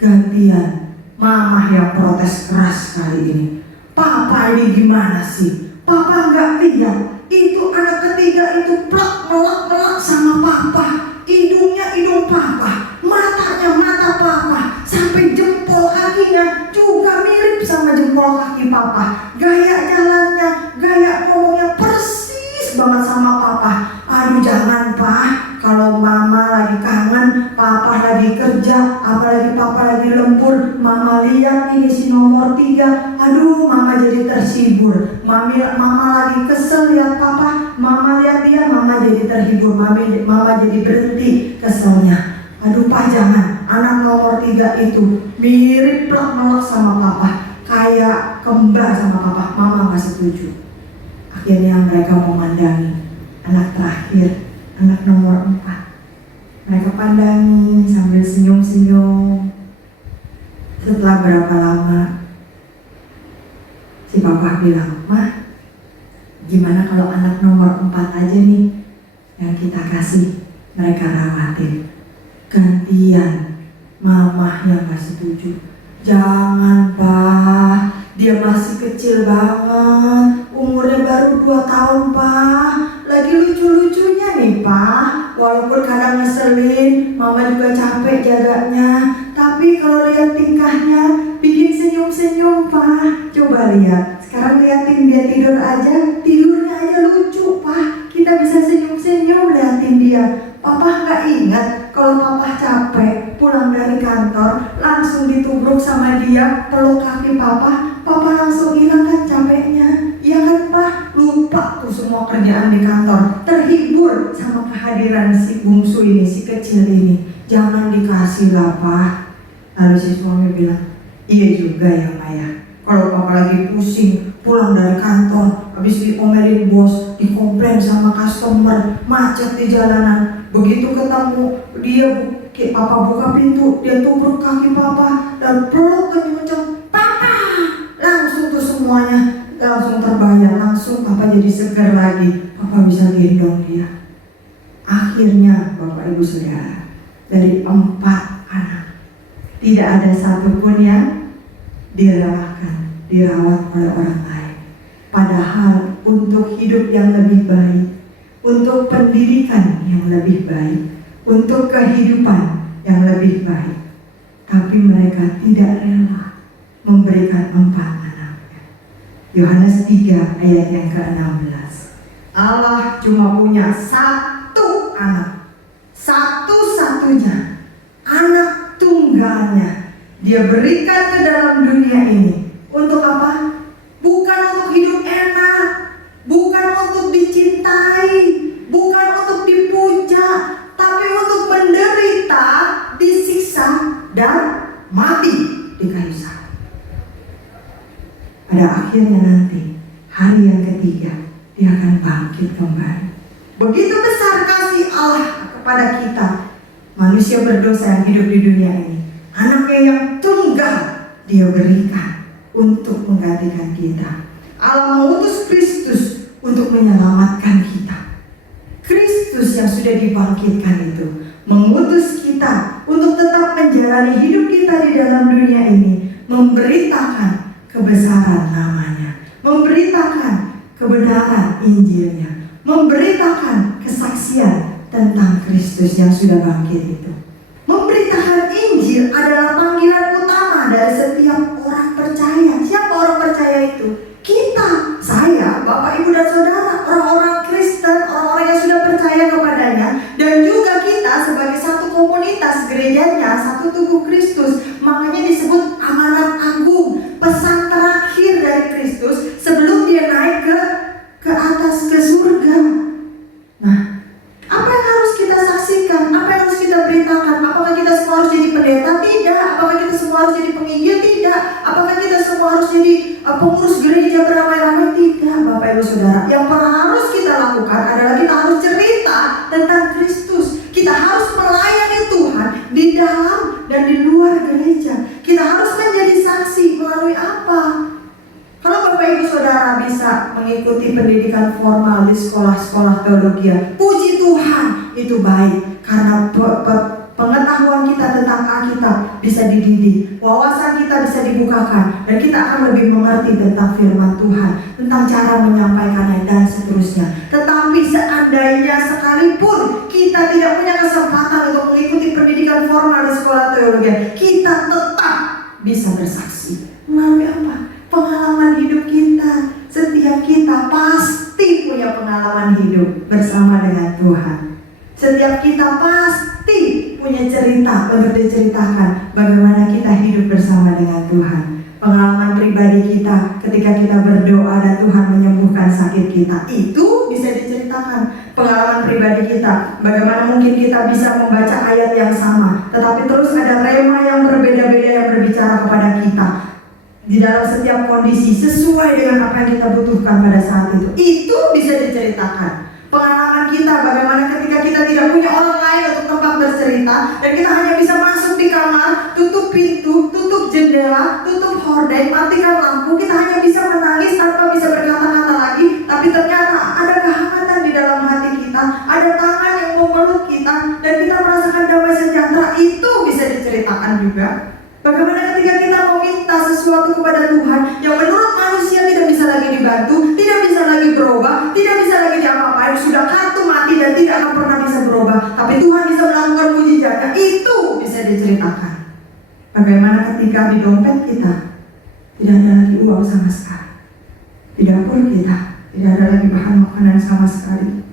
gantian Mama yang protes keras kali ini. "Papa ini gimana sih? Papa gak lihat itu anak ketiga itu plak melak sama Papa. Hidungnya hidung Papa, matanya mata Papa, sampai jempol kakinya juga mirip sama jempol kaki Papa. Gaya jalannya, gaya ngomongnya persis banget sama Papa. Aduh jangan Pak, kalau Mama lagi kangen, Papa lagi kerja, apalagi Papa lagi lembur, Mama lihat ini si nomor 3, aduh Mama jadi tersibur. Mama lagi kesel lihat Papa, Mama lihat dia, Mama jadi terhibur, Mama jadi berhenti keselnya. Aduh Pak jangan, anak nomor 3 itu mirip plak-melak sama Papa, kayak kembar sama Papa. Mama gak setuju. Akhirnya mereka memandangi anak terakhir, anak nomor 4. Mereka pandangi sambil senyum-senyum. Setelah berapa lama, si Papa bilang, "Mah, gimana kalau anak nomor 4 aja nih yang kita kasih mereka rawatin?" Gantian Mama yang gak setuju. "Jangan Pak, Dia masih kecil banget, umurnya baru 2 tahun Pak. Lagi lucu-lucunya nih Pak. Walaupun kadang ngeselin, Mama juga capek jaganya, tapi kalau lihat tingkahnya bikin senyum-senyum Pak. Coba lihat, sekarang liatin dia tidur aja, tidurnya aja lucu Pak. Kita bisa senyum-senyum liatin dia. Papa nggak ingat kalau Papa capek pulang dari kantor langsung ditubruk sama dia, peluk kaki Papa langsung hilang kan capeknya. Iya kan Pak? Lupa tuh semua kerjaan di kantor, terhibur sama kehadiran si bungsu ini, si kecil ini. Jangan dikasih lah Pak. Lalu si suami bilang, iya juga ya Maya, kalau Papa lagi pusing pulang dari kantor, habis diomelin bos, dikomplain sama customer, macet di jalanan. Begitu ketemu dia, Papa buka pintu, dia tubruk kaki Papa dan peluk kenceng, Papa. Langsung tuh semuanya langsung terbayar, langsung Papa jadi segar lagi. Papa bisa gendong dia. Akhirnya Bapak Ibu Saudara, dari 4 anak tidak ada satupun yang direlakan, dirawat oleh orang lain. Padahal untuk hidup yang lebih baik, untuk pendidikan yang lebih baik, untuk kehidupan yang lebih baik, tapi mereka tidak rela memberikan 4 anaknya. Yohanes 3 ayat yang ke-16. Allah cuma punya 1 anak, satu-satunya, anak tunggalnya. Dia berikan ke dalam dunia ini untuk apa? Bukan untuk hidup enak, bukan untuk dicintai, bukan untuk dipuja, tapi untuk menderita, disiksa, dan mati di kayu salib. Pada akhirnya nanti, hari yang ketiga, dia akan bangkit kembali. Begitu besar kasih Allah kepada kita, manusia berdosa yang hidup di dunia ini. Anaknya yang tunggal dia berikan untuk menggantikan kita. Allah mengutus Kristus untuk menyelamatkan kita. Kristus yang sudah dibangkitkan itu mengutus kita untuk tetap menjalani hidup kita di dalam dunia ini, memberitakan kebesaran namanya, memberitakan kebenaran Injilnya, memberitakan kesaksian tentang Kristus yang sudah bangkit itu. Memberitakan Injil adalah panggilan utama dari setiap orang percaya. Siapa orang percaya itu? Kita, saya, Bapak, Ibu, dan Saudara, orang-orang Kristen, orang-orang yang sudah percaya kepadanya, dan juga kita sebagai satu komunitas gerejanya, satu tubuh Kristus. Makanya disebut amanat agung, pesan terakhir dari Kristus sebelum dia naik ke atas, ke surga. Nah, apa yang harus kita saksikan? Apa yang harus kita beritakan? Apakah kita semua harus jadi pendeta? Tidak. Apakah kita semua harus jadi penginjil? Tidak. Apakah kita semua harus jadi pengurus gereja beramai-ramai? Tidak, Bapak Ibu Saudara. Yang harus kita lakukan adalah kita harus cerita tentang Kristus. Kita harus melayani Tuhan di dalam dan di luar gereja. Kita harus menjadi saksi melalui apa? Kalau Bapak Ibu Saudara bisa mengikuti pendidikan formal di sekolah-sekolah teologi, puji Tuhan, itu baik. Karena pengetahuan kita tentang Alkitab bisa dididik, wawasan kita bisa dibukakan, dan kita akan lebih mengerti tentang firman Tuhan, tentang cara menyampaikannya, dan seterusnya. Tetapi seandainya sekalipun kita tidak punya kesempatan untuk mengikuti pendidikan formal di sekolah teologi, kita tetap bisa bersaksi. Melalui apa? Pengalaman hidup kita. Setiap kita pasti punya pengalaman hidup bersama dengan Tuhan. Setiap kita pasti punya cerita untuk diceritakan bagaimana kita hidup bersama dengan Tuhan. Pengalaman pribadi kita ketika kita berdoa dan Tuhan menyembuhkan sakit kita, itu bisa diceritakan. Pengalaman pribadi kita, bagaimana mungkin kita bisa membaca ayat yang sama, tetapi terus ada rema yang berbeda-beda yang berbicara kepada kita di dalam setiap kondisi sesuai dengan apa yang kita butuhkan pada saat itu. Itu bisa diceritakan. Pengalaman kita bagaimana ketika kita tidak punya orang lain untuk tempat bercerita, dan kita hanya bisa masuk di kamar, tutup pintu, tutup jendela, tutup hordeng, matikan lampu. Kita hanya bisa menangis tanpa bisa berkata-kata lagi, tapi ternyata ada kehangatan di dalam hati kita, ada tangan yang memeluk kita, dan kita merasakan damai sejahtera. Itu bisa diceritakan juga. Bagaimana ketika kita meminta sesuatu kepada Tuhan yang menurut dapur kita tidak ada lagi bahan makanan sama sekali.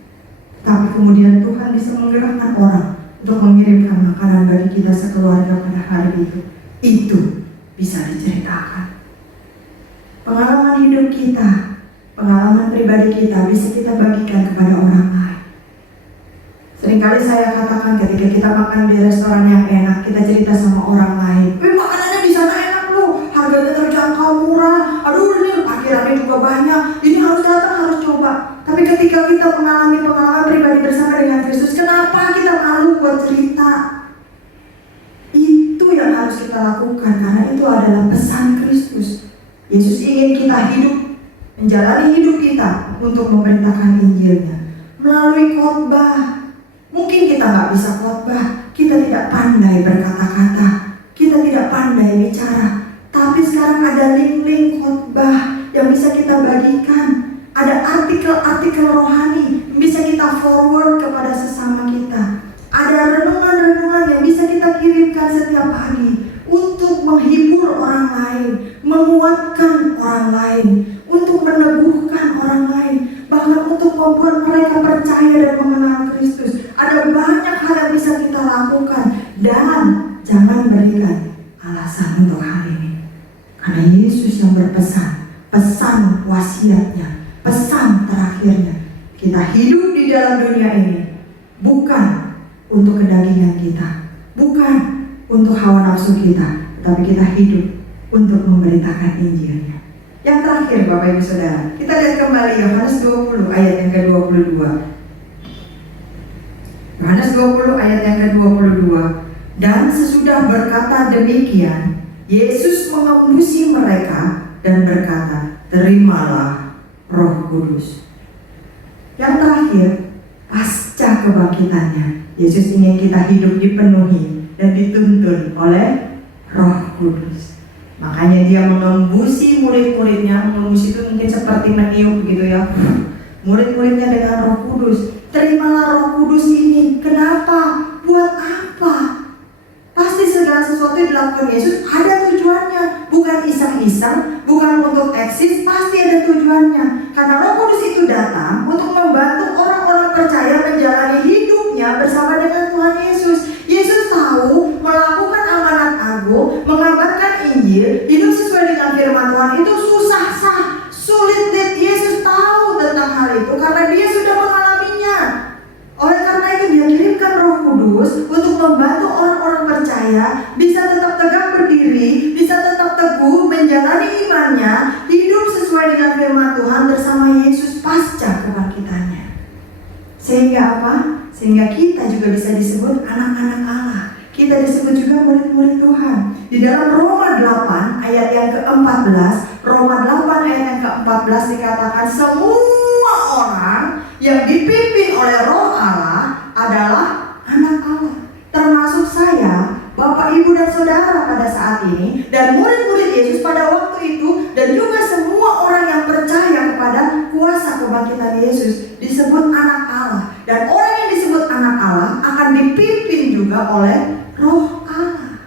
Tapi kemudian Tuhan bisa menggerakkan orang untuk mengirimkan makanan bagi kita sekeluarga pada hari itu. Itu bisa diceritakan. Pengalaman hidup kita, pengalaman pribadi kita bisa kita bagikan kepada orang lain. Seringkali saya katakan ketika kita makan di restoran yang enak, kita cerita sama orang lain, makanannya di sana enak loh, harganya terjangkau, murah, aduh ini parkirannya juga banyak, ini harus datang, harus coba. Tapi ketika kita mengalami pengalaman pribadi bersama dengan Kristus, kenapa kita malu buat cerita? Itu yang harus kita lakukan, karena itu adalah pesan Kristus. Yesus ingin kita hidup, menjalani hidup kita untuk memberitakan Injilnya melalui khotbah. Mungkin kita nggak bisa khotbah, kita tidak pandai berkata-kata, kita tidak pandai bicara. Tapi sekarang ada link-link khotbah yang bisa kita bagikan. Ada artikel-artikel rohani yang bisa kita forward kepada sesama kita. Ada renungan-renungan yang bisa kita kirimkan setiap pagi untuk menghibur orang lain, menguatkan orang lain, untuk meneguhkan orang lain, bahkan untuk membuat mereka percaya dan mengenal Kristus. Ada banyak hal yang bisa kita lakukan, dan jangan berikan alasan untuk hal ini, karena Yesus yang berpesan, pesan wasiatnya, pesan terakhirnya, kita hidup di dalam dunia ini bukan untuk kedagingan kita, bukan untuk hawa nafsu kita, tapi kita hidup untuk memberitakan Injilnya. Yang terakhir Bapak Ibu Saudara, kita lihat kembali Yohanes 20 ayat yang ke-22. Yohanes 20 ayat yang ke-22. Dan sesudah berkata demikian, Yesus mengembusi mereka dan berkata, terimalah Roh Kudus. Yang terakhir, pasca kebangkitannya, Yesus ingin kita hidup dipenuhi dan dituntun oleh Roh Kudus. Makanya dia mengembusi murid-muridnya. Mengembusi itu mungkin seperti meniup gitu ya, murid-muridnya dengan Roh Kudus. Terimalah Roh Kudus ini. Kenapa? Buat apa? Pasti segala sesuatu yang dilakukan Yesus ada tujuannya. Bukan iseng-iseng, bukan untuk eksis, pasti ada tujuannya. Karena Roh Kudus itu datang untuk membantu orang-orang percaya menjalani hidupnya bersama dengan Tuhan Yesus. Yesus tahu melakukan amanat agung, mengabarkan Injil, hidup sesuai dengan firman Tuhan itu susah, sulit. Yesus tahu tentang hal itu karena dia sudah mengalaminya. Oleh karena itu dia kirimkan Roh Kudus untuk membantu orang-orang percaya bisa tetap tegak berdiri, bisa tetap teguh menjalani imannya, hidup sesuai dengan firman Tuhan bersama Yesus pasca kebangkitannya. Sehingga apa? Sehingga kita juga bisa disebut anak-anak Allah. Kita disebut juga murid-murid Tuhan. Di dalam Roma 8 ayat yang ke-14, Roma 8 ayat yang ke-14 dikatakan semua orang yang dipimpin oleh Roh Allah adalah anak Allah. Termasuk saya, Bapak, Ibu, dan Saudara pada saat ini, dan murid-murid Yesus pada waktu itu, dan juga semua orang yang percaya kepada kuasa kebangkitan Yesus disebut anak Allah. Dan orang yang disebut anak Allah akan dipimpin juga oleh Roh Allah.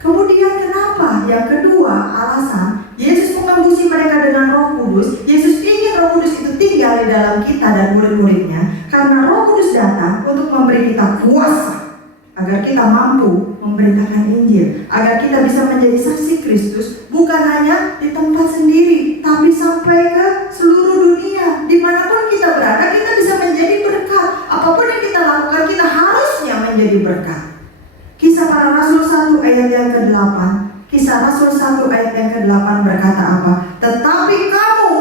Kemudian kenapa? Yang kedua alasan Yesus mengembusi mereka dengan Roh Kudus. Yesus ingin Roh Kudus itu tinggal di dalam kita dan murid-muridnya, karena Roh Kudus datang untuk memberi kita kuasa agar kita mampu memberitakan Injil, agar kita bisa menjadi saksi Kristus bukan hanya di tempat sendiri, tapi sampai ke seluruh dunia. Dimanapun kita berada, kita bisa menjadi berkat. Apapun yang kita lakukan, kita harusnya menjadi berkat. Kisah Para Rasul 1 ayat yang ke-8, Kisah Rasul 1 ayat yang ke-8 berkata apa? Tetapi kamu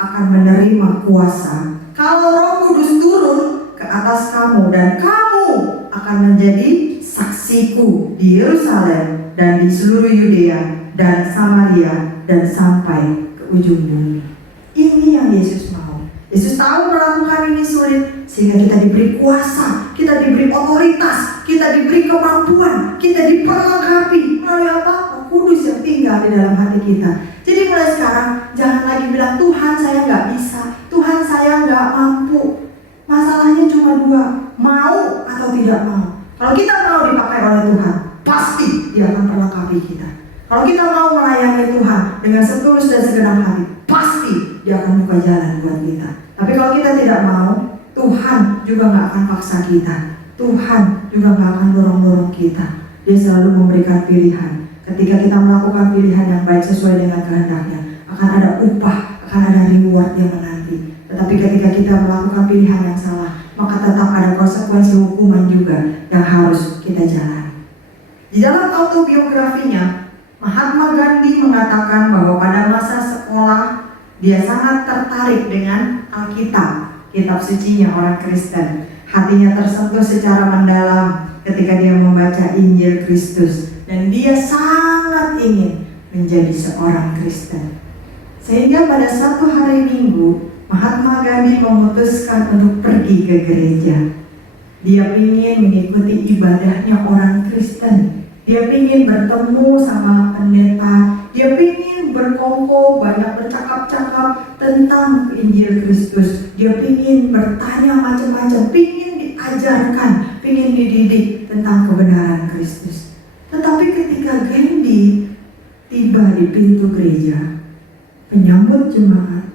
akan menerima kuasa kalau Roh Kudus turun ke atas kamu, dan kamu akan menjadi saksiku di Yerusalem dan di seluruh Yudea dan Samaria dan sampai ke ujung bumi. Ini yang Yesus mau. Yesus tahu melakukan ini sulit, sehingga kita diberi kuasa, kita diberi otoritas, kita diberi kemampuan, kita diperlengkapi melalui apa? Roh Kudus yang tinggal di dalam hati kita. Jadi mulai sekarang jangan lagi bilang Tuhan saya nggak bisa, Tuhan saya nggak mampu. Masalahnya cuma dua, mau atau tidak mau. Kalau kita mau dipakai oleh Tuhan, pasti Dia akan perlengkapi kita. Kalau kita mau melayani Tuhan dengan setulus dan segenap hati, pasti dia akan buka jalan buat kita. Tapi kalau kita tidak mau, Tuhan juga gak akan paksa kita. Tuhan juga gak akan dorong-dorong kita. Dia selalu memberikan pilihan. Ketika kita melakukan pilihan yang baik sesuai dengan kehendaknya, akan ada upah, akan ada reward yang menanti. Tetapi ketika kita melakukan pilihan yang salah, maka tetap ada konsekuensi hukuman juga yang harus kita jalani. Di dalam autobiografinya, Mahatma Gandhi mengatakan bahwa pada masa sekolah dia sangat tertarik dengan Alkitab, kitab sucinya orang Kristen. Hatinya tersentuh secara mendalam ketika dia membaca Injil Kristus, dan dia sangat ingin menjadi seorang Kristen. Sehingga pada satu hari Minggu, Mahatma Gandhi memutuskan untuk pergi ke gereja. Dia ingin mengikuti ibadahnya orang Kristen. Dia ingin bertemu sama pendeta. Dia ingin berkongko, banyak bercakap-cakap tentang Injil Kristus. Dia ingin bertanya macam-macam, ingin diajarkan, ingin dididik tentang kebenaran Kristus. Tetapi ketika Gandhi tiba di pintu gereja, penyambut jemaat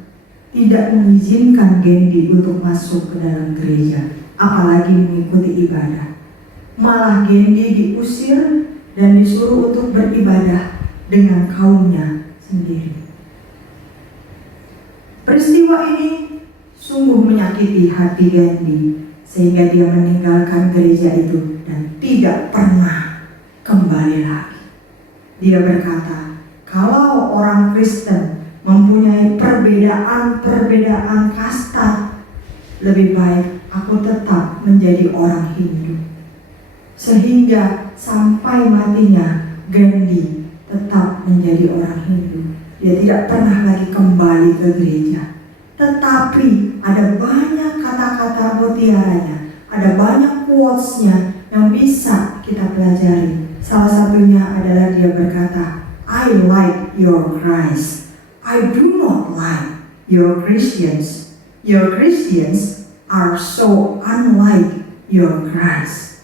tidak mengizinkan Gandhi untuk masuk ke dalam gereja, apalagi mengikuti ibadah. Malah Gandhi diusir dan disuruh untuk beribadah dengan kaumnya sendiri. Peristiwa ini sungguh menyakiti hati Gandhi, sehingga dia meninggalkan gereja itu dan tidak pernah kembali lagi. Dia berkata, kalau orang Kristen mempunyai perbedaan kasta, lebih baik aku tetap menjadi orang Hindu. Sehingga sampai matinya Gandhi tetap menjadi orang Hindu. Dia tidak pernah lagi kembali ke gereja. Tetapi ada banyak kata-kata mutiaranya, ada banyak quotes-nya yang bisa kita pelajari. Salah satunya adalah dia berkata, I like your Christ, I do not like your Christians. Your Christians are so unlike your Christ.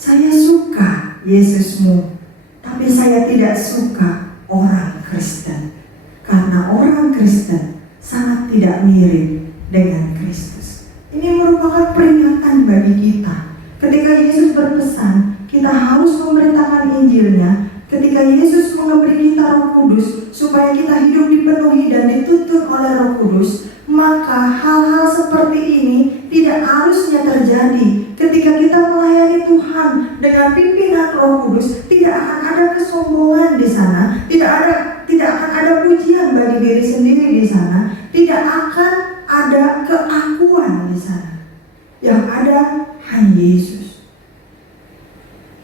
Saya suka Yesusmu, tapi saya tidak suka orang Kristen. Karena orang Kristen sangat tidak mirip dengan Kristus. Ini merupakan peringatan bagi kita. Ketika Yesus berpesan, kita harus memberitakan Injilnya. Ketika Yesus memberi kita Roh Kudus supaya kita hidup dipenuhi dan dituntun oleh Roh Kudus, maka hal-hal seperti ini tidak harusnya terjadi. Ketika kita melayani Tuhan dengan pimpinan Roh Kudus, tidak akan ada kesombongan di sana, tidak akan ada pujian bagi diri sendiri di sana, tidak akan ada keakuan di sana. Yang ada hanya Yesus.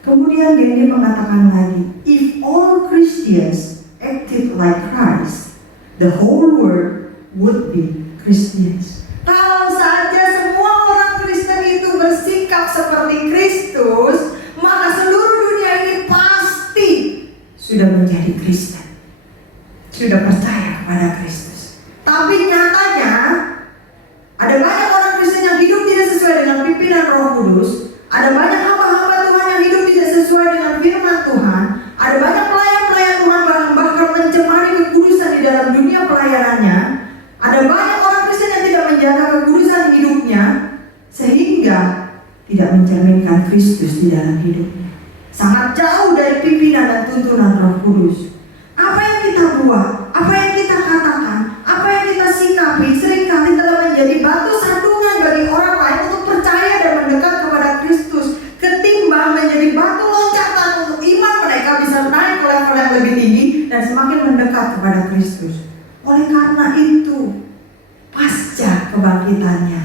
Kemudian Gandhi mengatakan lagi, if all Christians acted like Christ, the whole world would be Christians. Kalau saja semua orang Kristen itu bersikap seperti Kristus, maka seluruh dunia ini pasti sudah menjadi Kristen, sudah percaya pada Kristus. Tapi nyatanya ada banyak orang Kristen yang hidup tidak sesuai dengan pimpinan Roh Kudus. Ada banyak hamba-hamba Tuhan yang hidup tidak sesuai dengan firman Tuhan. Ada banyak pelayan-pelayan Tuhan bahkan mencemari kekudusan di dalam dunia pelayanannya. Ada banyak orang Kristen yang tidak menjaga kekudusan hidupnya, sehingga tidak mencerminkan Kristus di dalam hidupnya. Sangat jauh dari pimpinan dan tuntunan Roh Kudus. Apa yang kita buat, apa yang kita katakan, apa yang kita sikapi seringkali telah menjadi batu sandungan bagi orang lain untuk percaya dan mendekat kepada Kristus, ketimbang menjadi batu loncatan untuk iman mereka bisa naik ke level yang lebih tinggi dan semakin mendekat kepada Kristus. Oleh karena itu, pasca kebangkitannya,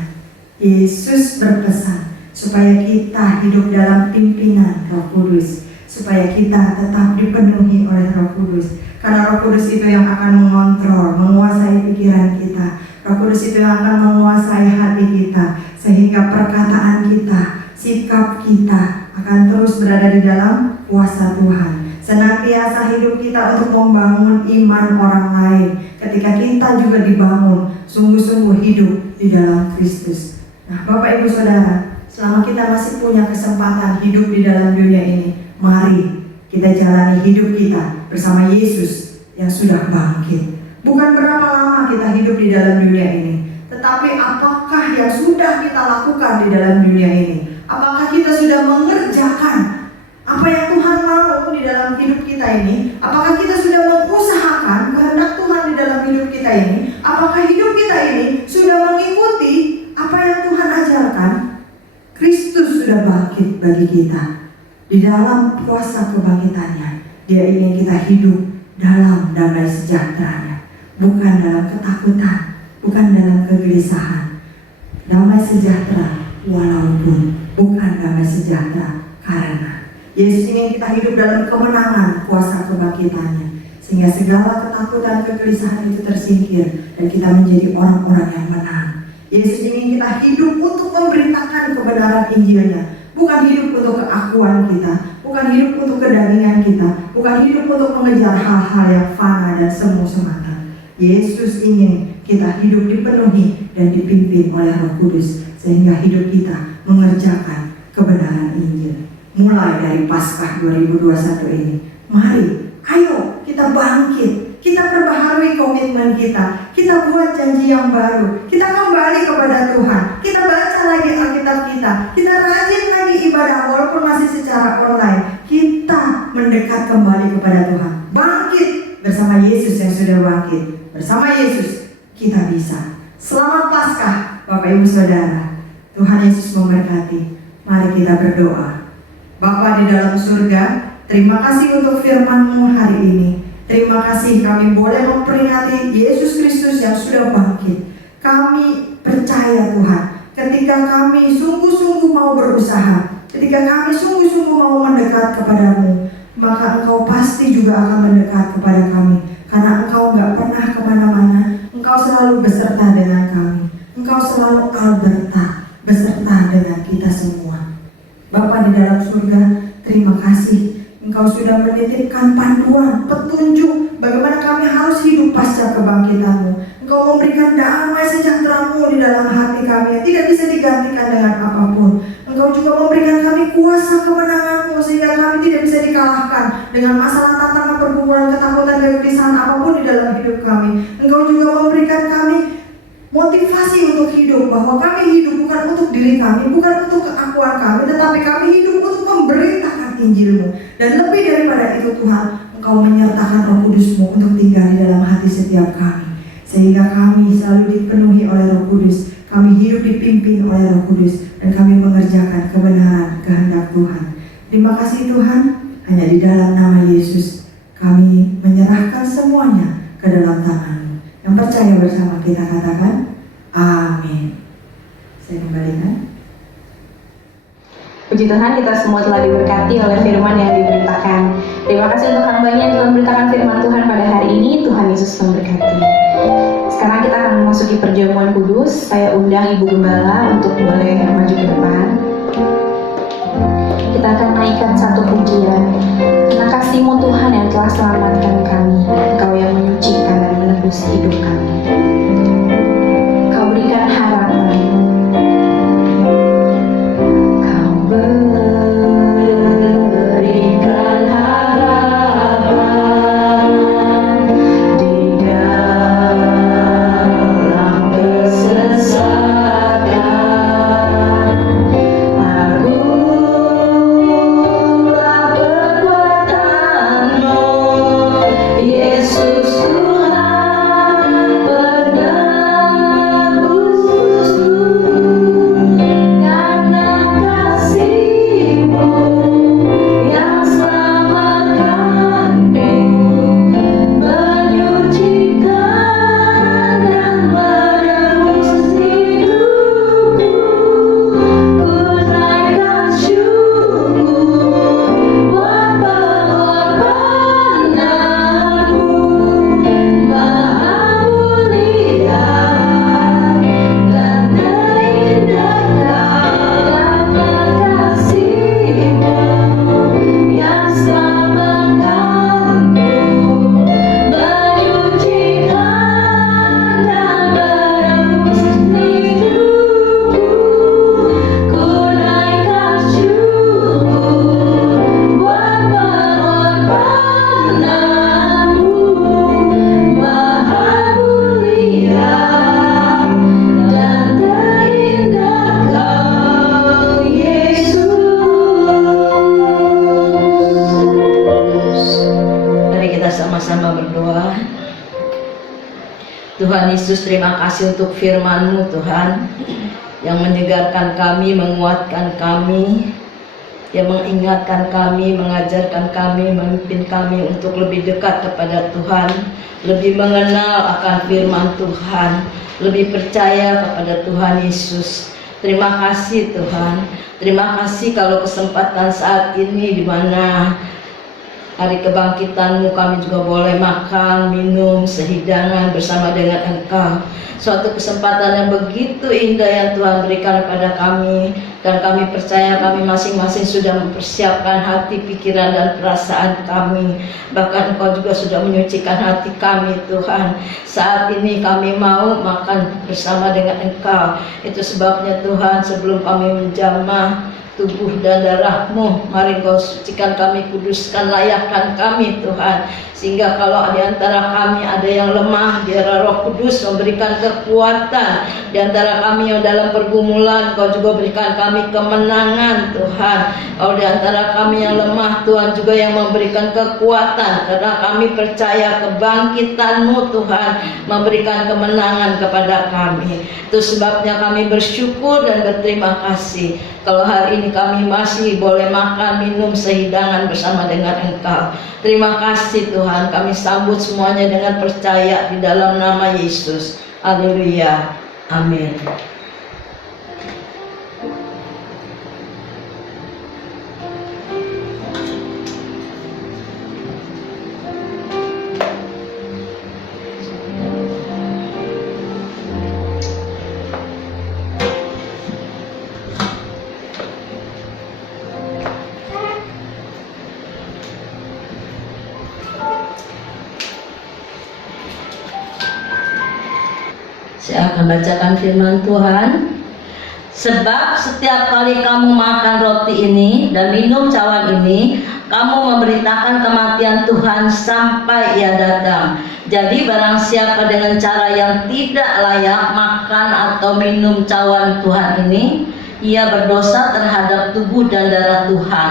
Yesus berpesan supaya kita hidup dalam pimpinan Roh Kudus, supaya kita tetap dipenuhi oleh Roh Kudus. Karena Roh Kudus itu yang akan mengontrol, menguasai pikiran kita. Roh Kudus itu yang akan menguasai hati kita, sehingga perkataan kita, sikap kita akan terus berada di dalam kuasa Tuhan. Senantiasa hidup kita untuk membangun iman orang lain. Ketika kita juga dibangun, sungguh-sungguh hidup di dalam Kristus. Nah, Bapak Ibu Saudara, selama kita masih punya kesempatan hidup di dalam dunia ini, mari kita jalani hidup kita bersama Yesus yang sudah bangkit. Bukan berapa lama kita hidup hidup di dalam dunia ini. Tetapi apakah yang sudah kita lakukan di dalam dunia ini? Apakah kita sudah mengerjakan apa yang Tuhan mau di dalam hidup kita ini? Apakah kita sudah mengusahakan kehendak Tuhan di dalam hidup kita ini? Apakah hidup kita ini sudah mengikuti apa yang Tuhan ajarkan? Kristus sudah bangkit bagi kita. Di dalam kuasa kebangkitannya, Dia ingin kita hidup dalam damai sejahteranya, bukan dalam ketakutan, bukan dalam kegelisahan. Damai sejahtera walaupun bukan damai sejahtera karena Yesus ingin kita hidup dalam kemenangan kuasa kebangkitannya, sehingga segala ketakutan, kegelisahan itu tersingkir dan kita menjadi orang-orang yang menang. Yesus ingin kita hidup untuk memberitakan kebenaran Injilnya, bukan hidup untuk keakuan kita, bukan hidup untuk kedagingan kita, bukan hidup untuk mengejar hal-hal yang fana dan semu semata. Yesus ingin kita hidup dipenuhi dan dipimpin oleh Roh Kudus, sehingga hidup kita mengerjakan kebenaran Injil. Mulai dari Paskah 2021 ini, mari, ayo kita bangkit, kita perbaharui komitmen kita buat janji yang baru, kita kembali kepada Tuhan, kita baca lagi Alkitab kita rajin lagi ibadah walaupun masih secara online, kita mendekat kembali kepada Tuhan. Bangkit bersama Yesus yang sudah bangkit, bersama Yesus kita bisa. Selamat Paskah Bapak Ibu Saudara, Tuhan Yesus memberkati. Mari kita berdoa. Bapa di dalam surga, terima kasih untuk firman-Mu hari ini. Terima kasih kami boleh memperingati Yesus Kristus yang sudah bangkit. Kami percaya Tuhan, ketika kami sungguh-sungguh mau berusaha, ketika kami sungguh-sungguh mau mendekat kepada-Mu, maka Engkau pasti juga akan mendekat kepada kami. Karena Engkau gak pernah kemana-mana, Engkau selalu beserta dengan kami. Engkau selalu alberta beserta dengan kita semua. Bapa di dalam surga, terima kasih Engkau sudah menitipkan panduan, petunjuk bagaimana kami harus hidup pasca kebangkitan-Mu. Engkau memberikan damai sejahtera-Mu di dalam hati kami yang tidak bisa digantikan dengan apapun. Engkau juga memberikan kami kuasa kemenangan-Mu sehingga kami tidak bisa dikalahkan dengan masalah, tantangan, pergumulan, ketakutan, kegelisahan apapun di dalam hidup kami. Engkau juga memberikan kami motivasi untuk hidup, bahwa kami hidup bukan untuk diri kami, bukan untuk keakuan kami, tetapi kami hidup untuk memberitakan Injil-Mu. Dan lebih daripada itu Tuhan, Engkau menyertakan Roh Kudus-Mu untuk tinggal di dalam hati setiap kami, sehingga kami selalu dipenuhi oleh Roh Kudus, kami hidup dipimpin oleh Roh Kudus, dan kami mengerjakan kebenaran kehendak Tuhan. Terima kasih Tuhan, hanya di dalam nama Yesus kami menyerahkan semuanya ke dalam tangan-Mu. Yang percaya bersama kita katakan amin. Saya kembalikan. Puji Tuhan, kita semua telah diberkati oleh firman yang diberitakan. Terima kasih untuk hamba-Nya yang telah memberitakan firman Tuhan pada hari ini. Tuhan Yesus memberkati. Sekarang kita akan memasuki perjamuan kudus. Saya undang Ibu Gembala untuk boleh maju ke depan. Kita akan naikkan satu pujian. Karena kasih-Mu Tuhan yang telah selamatkan kami, Engkau yang menyucikan dan menebus hidup kami. Kau berikan harapan. Kau berikan harapan di dalam kesesatan. Agunglah perbuatan-Mu, Yesus Tuhan. Tuhan Yesus, terima kasih untuk firman-Mu Tuhan, yang menyegarkan kami, menguatkan kami, yang mengingatkan kami, mengajarkan kami, memimpin kami untuk lebih dekat kepada Tuhan, lebih mengenal akan firman Tuhan, lebih percaya kepada Tuhan Yesus. Terima kasih Tuhan. Terima kasih kalau kesempatan saat ini di mana hari kebangkitan-Mu kami juga boleh makan, minum, sehidangan bersama dengan Engkau. Suatu kesempatan yang begitu indah yang Tuhan berikan kepada kami. Dan kami percaya kami masing-masing sudah mempersiapkan hati, pikiran, dan perasaan kami. Bahkan Engkau juga sudah menyucikan hati kami Tuhan. Saat ini kami mau makan bersama dengan Engkau. Itu sebabnya Tuhan, sebelum kami menjamah tubuh dan darah-Mu, mari Engkau sucikan kami, kuduskan, layakkan kami Tuhan. Sehingga kalau di antara kami ada yang lemah, biar Roh Kudus memberikan kekuatan. Di antara kami yang dalam pergumulan, Kau juga berikan kami kemenangan Tuhan. Kalau di antara kami yang lemah, Tuhan juga yang memberikan kekuatan. Karena kami percaya kebangkitan-Mu Tuhan memberikan kemenangan kepada kami. Itu sebabnya kami bersyukur dan berterima kasih kalau hari ini kami masih boleh makan, minum, sehidangan bersama dengan Engkau. Terima kasih Tuhan, kami sambut semuanya dengan percaya di dalam nama Yesus. Haleluya. Amin. Saya akan bacakan firman Tuhan. Sebab setiap kali kamu makan roti ini dan minum cawan ini, kamu memberitakan kematian Tuhan sampai Ia datang. Jadi barang siapa dengan cara yang tidak layak makan atau minum cawan Tuhan ini, ia berdosa terhadap tubuh dan darah Tuhan.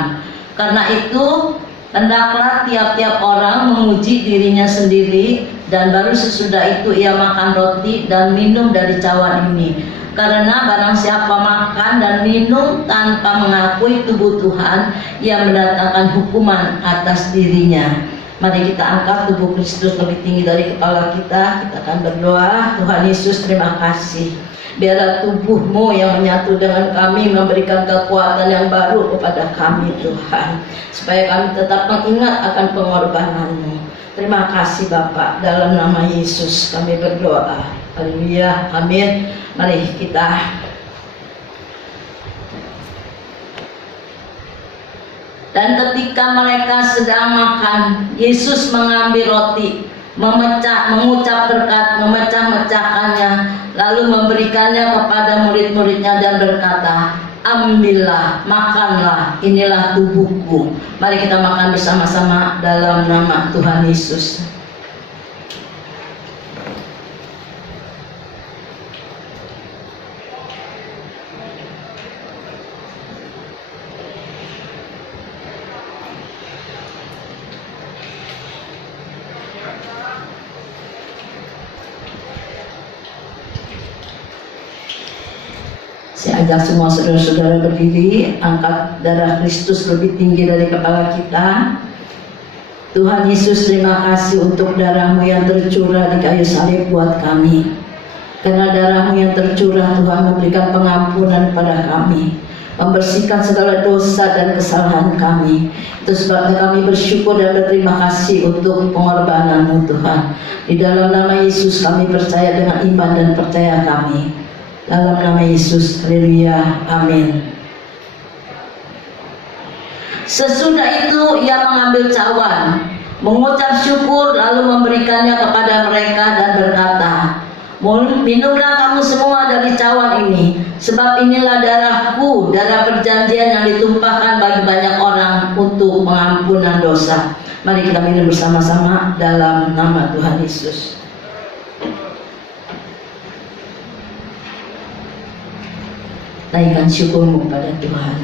Karena itu, hendaklah tiap-tiap orang menguji dirinya sendiri, dan baru sesudah itu ia makan roti dan minum dari cawan ini. Karena barang siapa makan dan minum tanpa mengakui tubuh Tuhan, ia mendatangkan hukuman atas dirinya. Mari kita angkat tubuh Kristus lebih tinggi dari kepala kita. Kita akan berdoa. Tuhan Yesus, terima kasih. Biarlah tubuh-Mu yang menyatu dengan kami memberikan kekuatan yang baru kepada kami Tuhan, supaya kami tetap mengingat akan pengorbanan-Mu. Terima kasih Bapa, dalam nama Yesus kami berdoa. Haleluya, amin. Mari kita dan ketika mereka sedang makan, Yesus mengambil roti, mengucap berkat, memecah-mecahkannya, lalu memberikannya kepada murid-muridnya dan berkata, ambillah, makanlah, inilah tubuhku. Mari kita makan bersama-sama dalam nama Tuhan Yesus. Saya ajak semua saudara-saudara berdiri, angkat darah Kristus lebih tinggi dari kepala kita. Tuhan Yesus, terima kasih untuk darah-Mu yang tercurah di kayu salib buat kami. Karena darah-Mu yang tercurah, Tuhan memberikan pengampunan kepada kami, membersihkan segala dosa dan kesalahan kami. Itu sebabnya kami bersyukur dan berterima kasih untuk pengorbanan-Mu Tuhan. Di dalam nama Yesus kami percaya dengan iman dan percaya kami. Dalam nama Yesus, haleluya, amin. Sesudah itu ia mengambil cawan, mengucap syukur, lalu memberikannya kepada mereka dan berkata, minumlah kamu semua dari cawan ini, sebab inilah darahku, darah perjanjian yang ditumpahkan bagi banyak orang untuk pengampunan dosa. Mari kita minum bersama-sama dalam nama Tuhan Yesus. Naikkan syukurmu kepada Tuhan.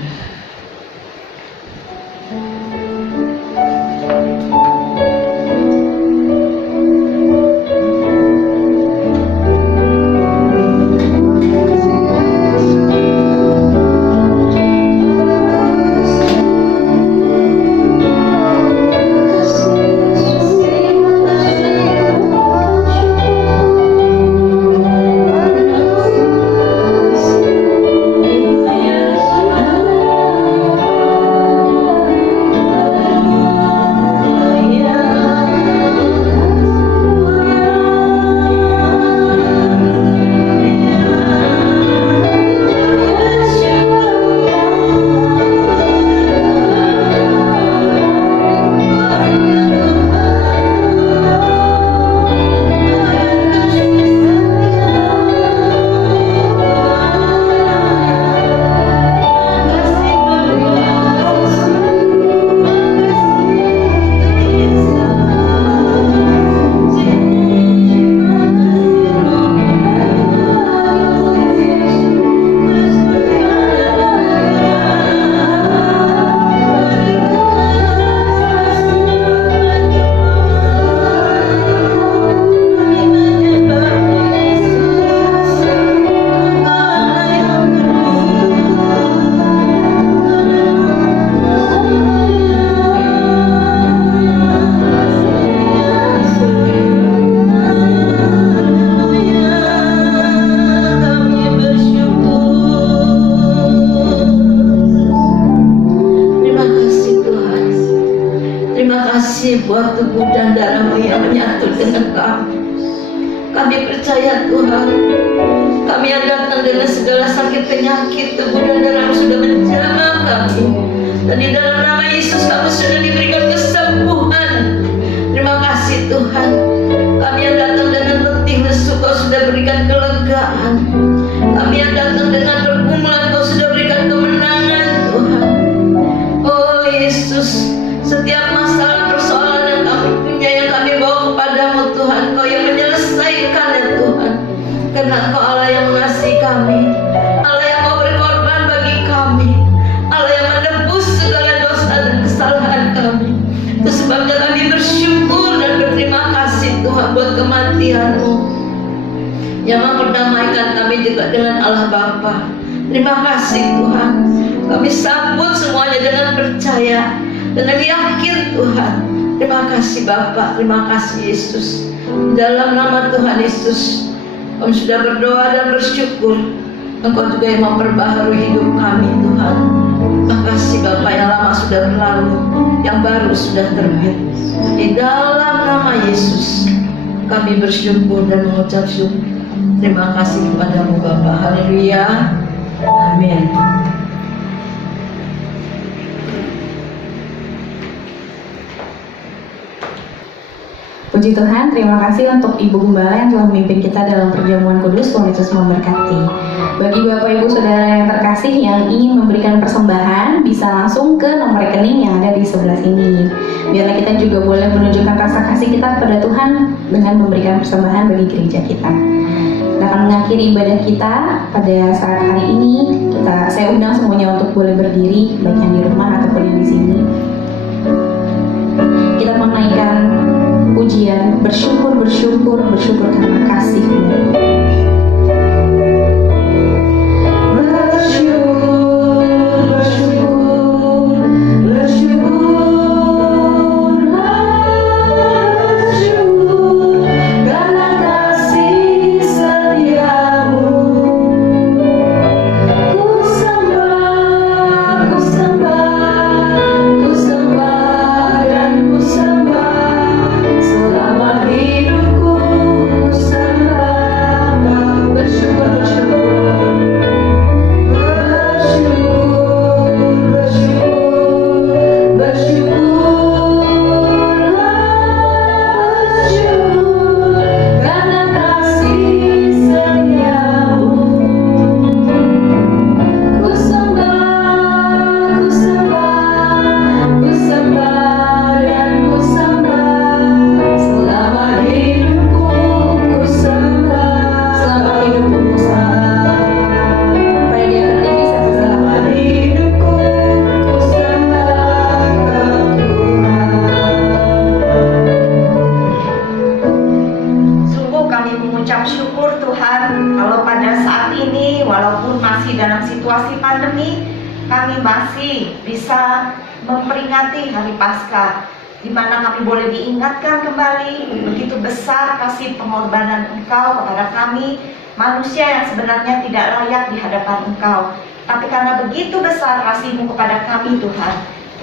sebuah tubuh dan darahmu yang menyatu dengan kami. Kami percaya Tuhan, kami yang datang dengan segala sakit penyakit, tubuh dan darahmu sudah menjamah kami. Dan di dalam nama Yesus kami sudah diberikan kesembuhan. Terima kasih Tuhan. Kami yang datang dengan letih lesu, Kau sudah berikan kelegaan. Kami yang datang dengan pergumulan, Kau sudah berikan kemenangan Tuhan. Oh Yesus, setiap masalah persoalan yang kami punya, yang kami bawa kepadamu Tuhan, Kau yang menyelesaikan ya Tuhan. Karena Engkau Allah yang mengasihi kami, Allah yang mau berkorban bagi kami, Allah yang menebus segala dosa dan kesalahan kami. Itu sebabnya kami bersyukur dan berterima kasih Tuhan buat kematian-Mu yang memperdamaikan kami juga dengan Allah Bapa. Terima kasih Tuhan. Kami sambut semuanya dengan percaya, dengan yakin Tuhan. Terima kasih Bapa, terima kasih Yesus. Dalam nama Tuhan Yesus, kami sudah berdoa dan bersyukur. Engkau juga yang memperbaharui hidup kami Tuhan. Terima kasih Bapa, yang lama sudah berlalu, yang baru sudah terbit. Di dalam nama Yesus kami bersyukur dan mengucap syukur. Terima kasih kepadamu Bapa. Haleluya. Amin. Puji Tuhan, terima kasih untuk Ibu Gembala yang telah memimpin kita dalam perjamuan kudus. Tuhan Yesus memberkati. Bagi Bapak Ibu Saudara yang terkasih yang ingin memberikan persembahan, bisa langsung ke nomor rekening yang ada di sebelah sini. Biarlah kita juga boleh menunjukkan rasa kasih kita kepada Tuhan dengan memberikan persembahan bagi gereja kita. Kita akan mengakhiri ibadah kita pada saat hari ini. Saya undang semuanya untuk boleh berdiri, baik yang di rumah ataupun yang di sini. Kita menaikkan pujian, bersyukur karena kasih-Mu. Memperingati hari Paskah, di mana kami boleh diingatkan kembali begitu besar kasih pengorbanan Engkau kepada kami, manusia yang sebenarnya tidak layak di hadapan Engkau. Tapi karena begitu besar kasih-Mu kepada kami Tuhan,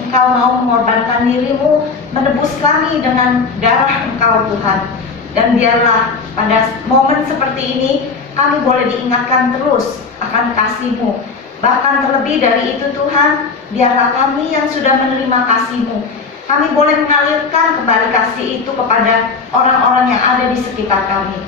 Engkau mau mengorbankan diri-Mu, menebus kami dengan darah Engkau Tuhan. Dan biarlah pada momen seperti ini kami boleh diingatkan terus akan kasih-Mu. Bahkan terlebih dari itu Tuhan, biarlah kami yang sudah menerima kasih-Mu, kami boleh mengalirkan kembali kasih itu kepada orang-orang yang ada di sekitar kami.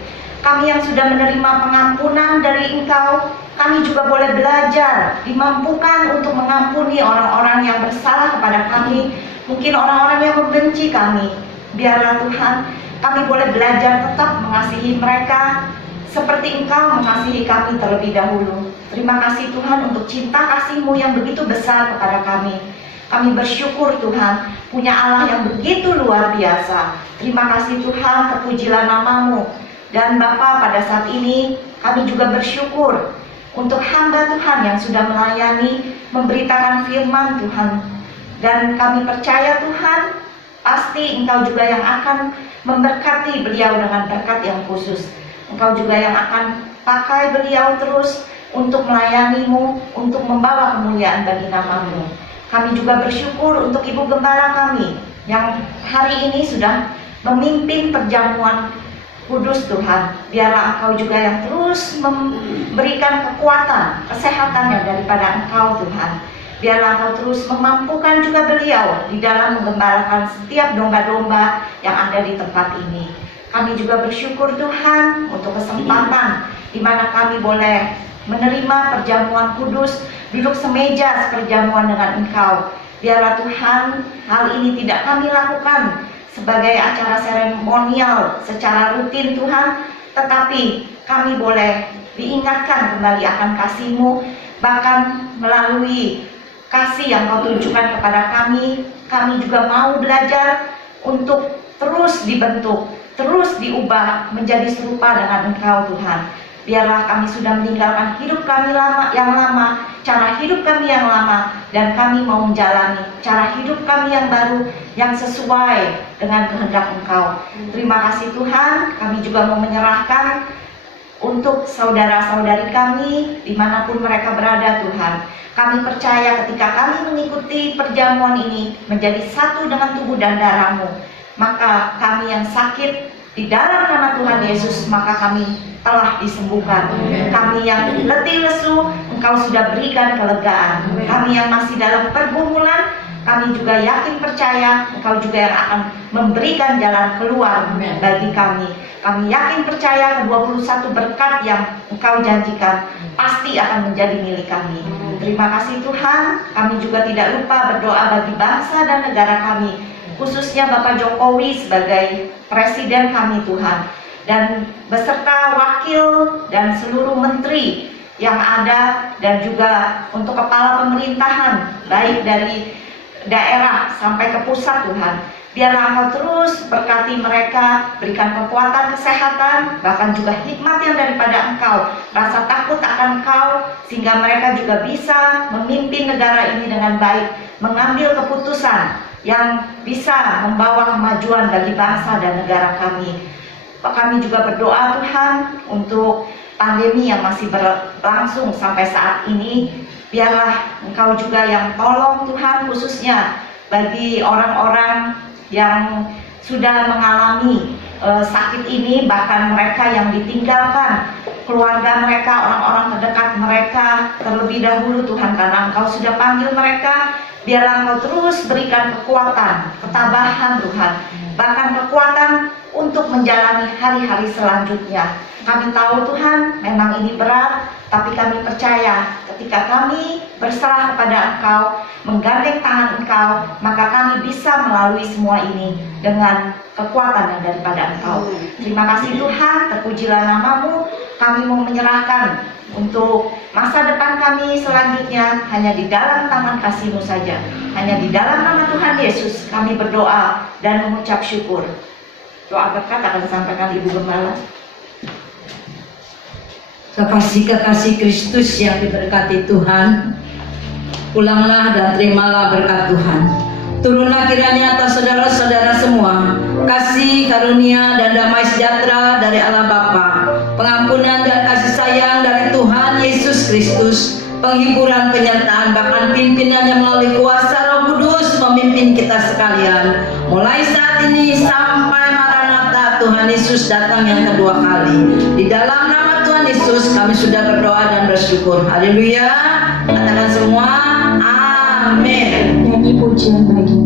Kami yang sudah menerima pengampunan dari Engkau, kami juga boleh belajar, dimampukan untuk mengampuni orang-orang yang bersalah kepada kami, mungkin orang-orang yang membenci kami. Biarlah Tuhan, kami boleh belajar tetap mengasihi mereka seperti Engkau mengasihi kami terlebih dahulu. Terima kasih Tuhan untuk cinta kasih-Mu yang begitu besar kepada kami. Kami bersyukur Tuhan, punya Allah yang begitu luar biasa. Terima kasih Tuhan, terpujilah nama-Mu. Dan Bapa, pada saat ini kami juga bersyukur untuk hamba Tuhan yang sudah melayani, memberitakan firman Tuhan. Dan kami percaya Tuhan, pasti Engkau juga yang akan memberkati beliau dengan berkat yang khusus. Engkau juga yang akan pakai beliau terus untuk melayani-Mu, untuk membawa kemuliaan bagi nama-Mu. Kami juga bersyukur untuk Ibu Gembala kami, yang hari ini sudah memimpin perjamuan kudus Tuhan. Biarlah Engkau juga yang terus memberikan kekuatan, kesehatan yang daripada Engkau Tuhan. Biarlah Engkau terus memampukan juga beliau di dalam menggembalakan setiap domba-domba yang ada di tempat ini. Kami juga bersyukur Tuhan untuk kesempatan di mana kami boleh menerima perjamuan kudus, duduk semeja seperjamuan dengan Engkau. Biarlah Tuhan hal ini tidak kami lakukan sebagai acara seremonial secara rutin Tuhan, tetapi kami boleh diingatkan kembali akan kasih-Mu, bahkan melalui kasih yang Kau tunjukkan kepada kami juga mau belajar untuk terus dibentuk, terus diubah menjadi serupa dengan Engkau Tuhan. Biarlah kami sudah meninggalkan hidup kami yang lama, cara hidup kami yang lama, dan kami mau menjalani cara hidup kami yang baru, yang sesuai dengan kehendak Engkau. Terima kasih Tuhan, kami juga mau menyerahkan untuk saudara-saudari kami dimanapun mereka berada Tuhan. Kami percaya ketika kami mengikuti perjamuan ini menjadi satu dengan tubuh dan darah-Mu, maka kami yang sakit di dalam nama Tuhan Yesus, maka kami telah disembuhkan. Kami yang letih lesu, Engkau sudah berikan kelegaan. Kami yang masih dalam pergumulan, kami juga yakin percaya Engkau juga yang akan memberikan jalan keluar bagi kami. Kami yakin percaya ke-21 berkat yang Engkau janjikan pasti akan menjadi milik kami. Terima kasih Tuhan. Kami juga tidak lupa berdoa bagi bangsa dan negara kami, khususnya Bapak Jokowi sebagai presiden kami Tuhan, dan beserta wakil dan seluruh menteri yang ada, dan juga untuk kepala pemerintahan baik dari daerah sampai ke pusat Tuhan. Biarlah Engkau terus berkati mereka, berikan kekuatan kesehatan, bahkan juga hikmat yang daripada Engkau, rasa takut akan Engkau, sehingga mereka juga bisa memimpin negara ini dengan baik, mengambil keputusan yang bisa membawa kemajuan bagi bangsa dan negara kami. Kami juga berdoa Tuhan untuk pandemi yang masih berlangsung sampai saat ini. Biarlah Engkau juga yang tolong Tuhan, khususnya bagi orang-orang yang sudah mengalami sakit ini, bahkan mereka yang ditinggalkan keluarga mereka, orang-orang terdekat mereka terlebih dahulu Tuhan, karena Engkau sudah panggil mereka. Biarlah Engkau terus berikan kekuatan, ketabahan Tuhan, bahkan kekuatan untuk menjalani hari-hari selanjutnya. Kami tahu Tuhan, memang ini berat, tapi kami percaya ketika kami berserah kepada Engkau, menggandeng tangan Engkau, maka kami bisa melalui semua ini dengan kekuatan yang daripada Engkau. Terima kasih Tuhan, terpujilah nama-Mu. Kami mau menyerahkan untuk masa depan kami selanjutnya hanya di dalam tangan kasih-Mu saja. Hanya di dalam nama Tuhan Yesus kami berdoa dan mengucap syukur. Doa berkat akan disampaikan Ibu Gembala. Kekasih-kekasih Kristus yang diberkati Tuhan, pulanglah dan terimalah berkat Tuhan. Turunlah kiranya atas saudara-saudara semua kasih, karunia, dan damai sejahtera dari Allah Bapa, pengampunan dan kasih sayang dari Tuhan Yesus Kristus, penghiburan, penyertaan, bahkan pimpinannya melalui kuasa Roh Kudus memimpin kita sekalian, mulai saat ini sampai Maranatha Tuhan Yesus datang yang kedua kali. Di dalam nama Tuhan Yesus kami sudah berdoa dan bersyukur. Haleluya. Katakan semua amin. Nyanyi pujian bagi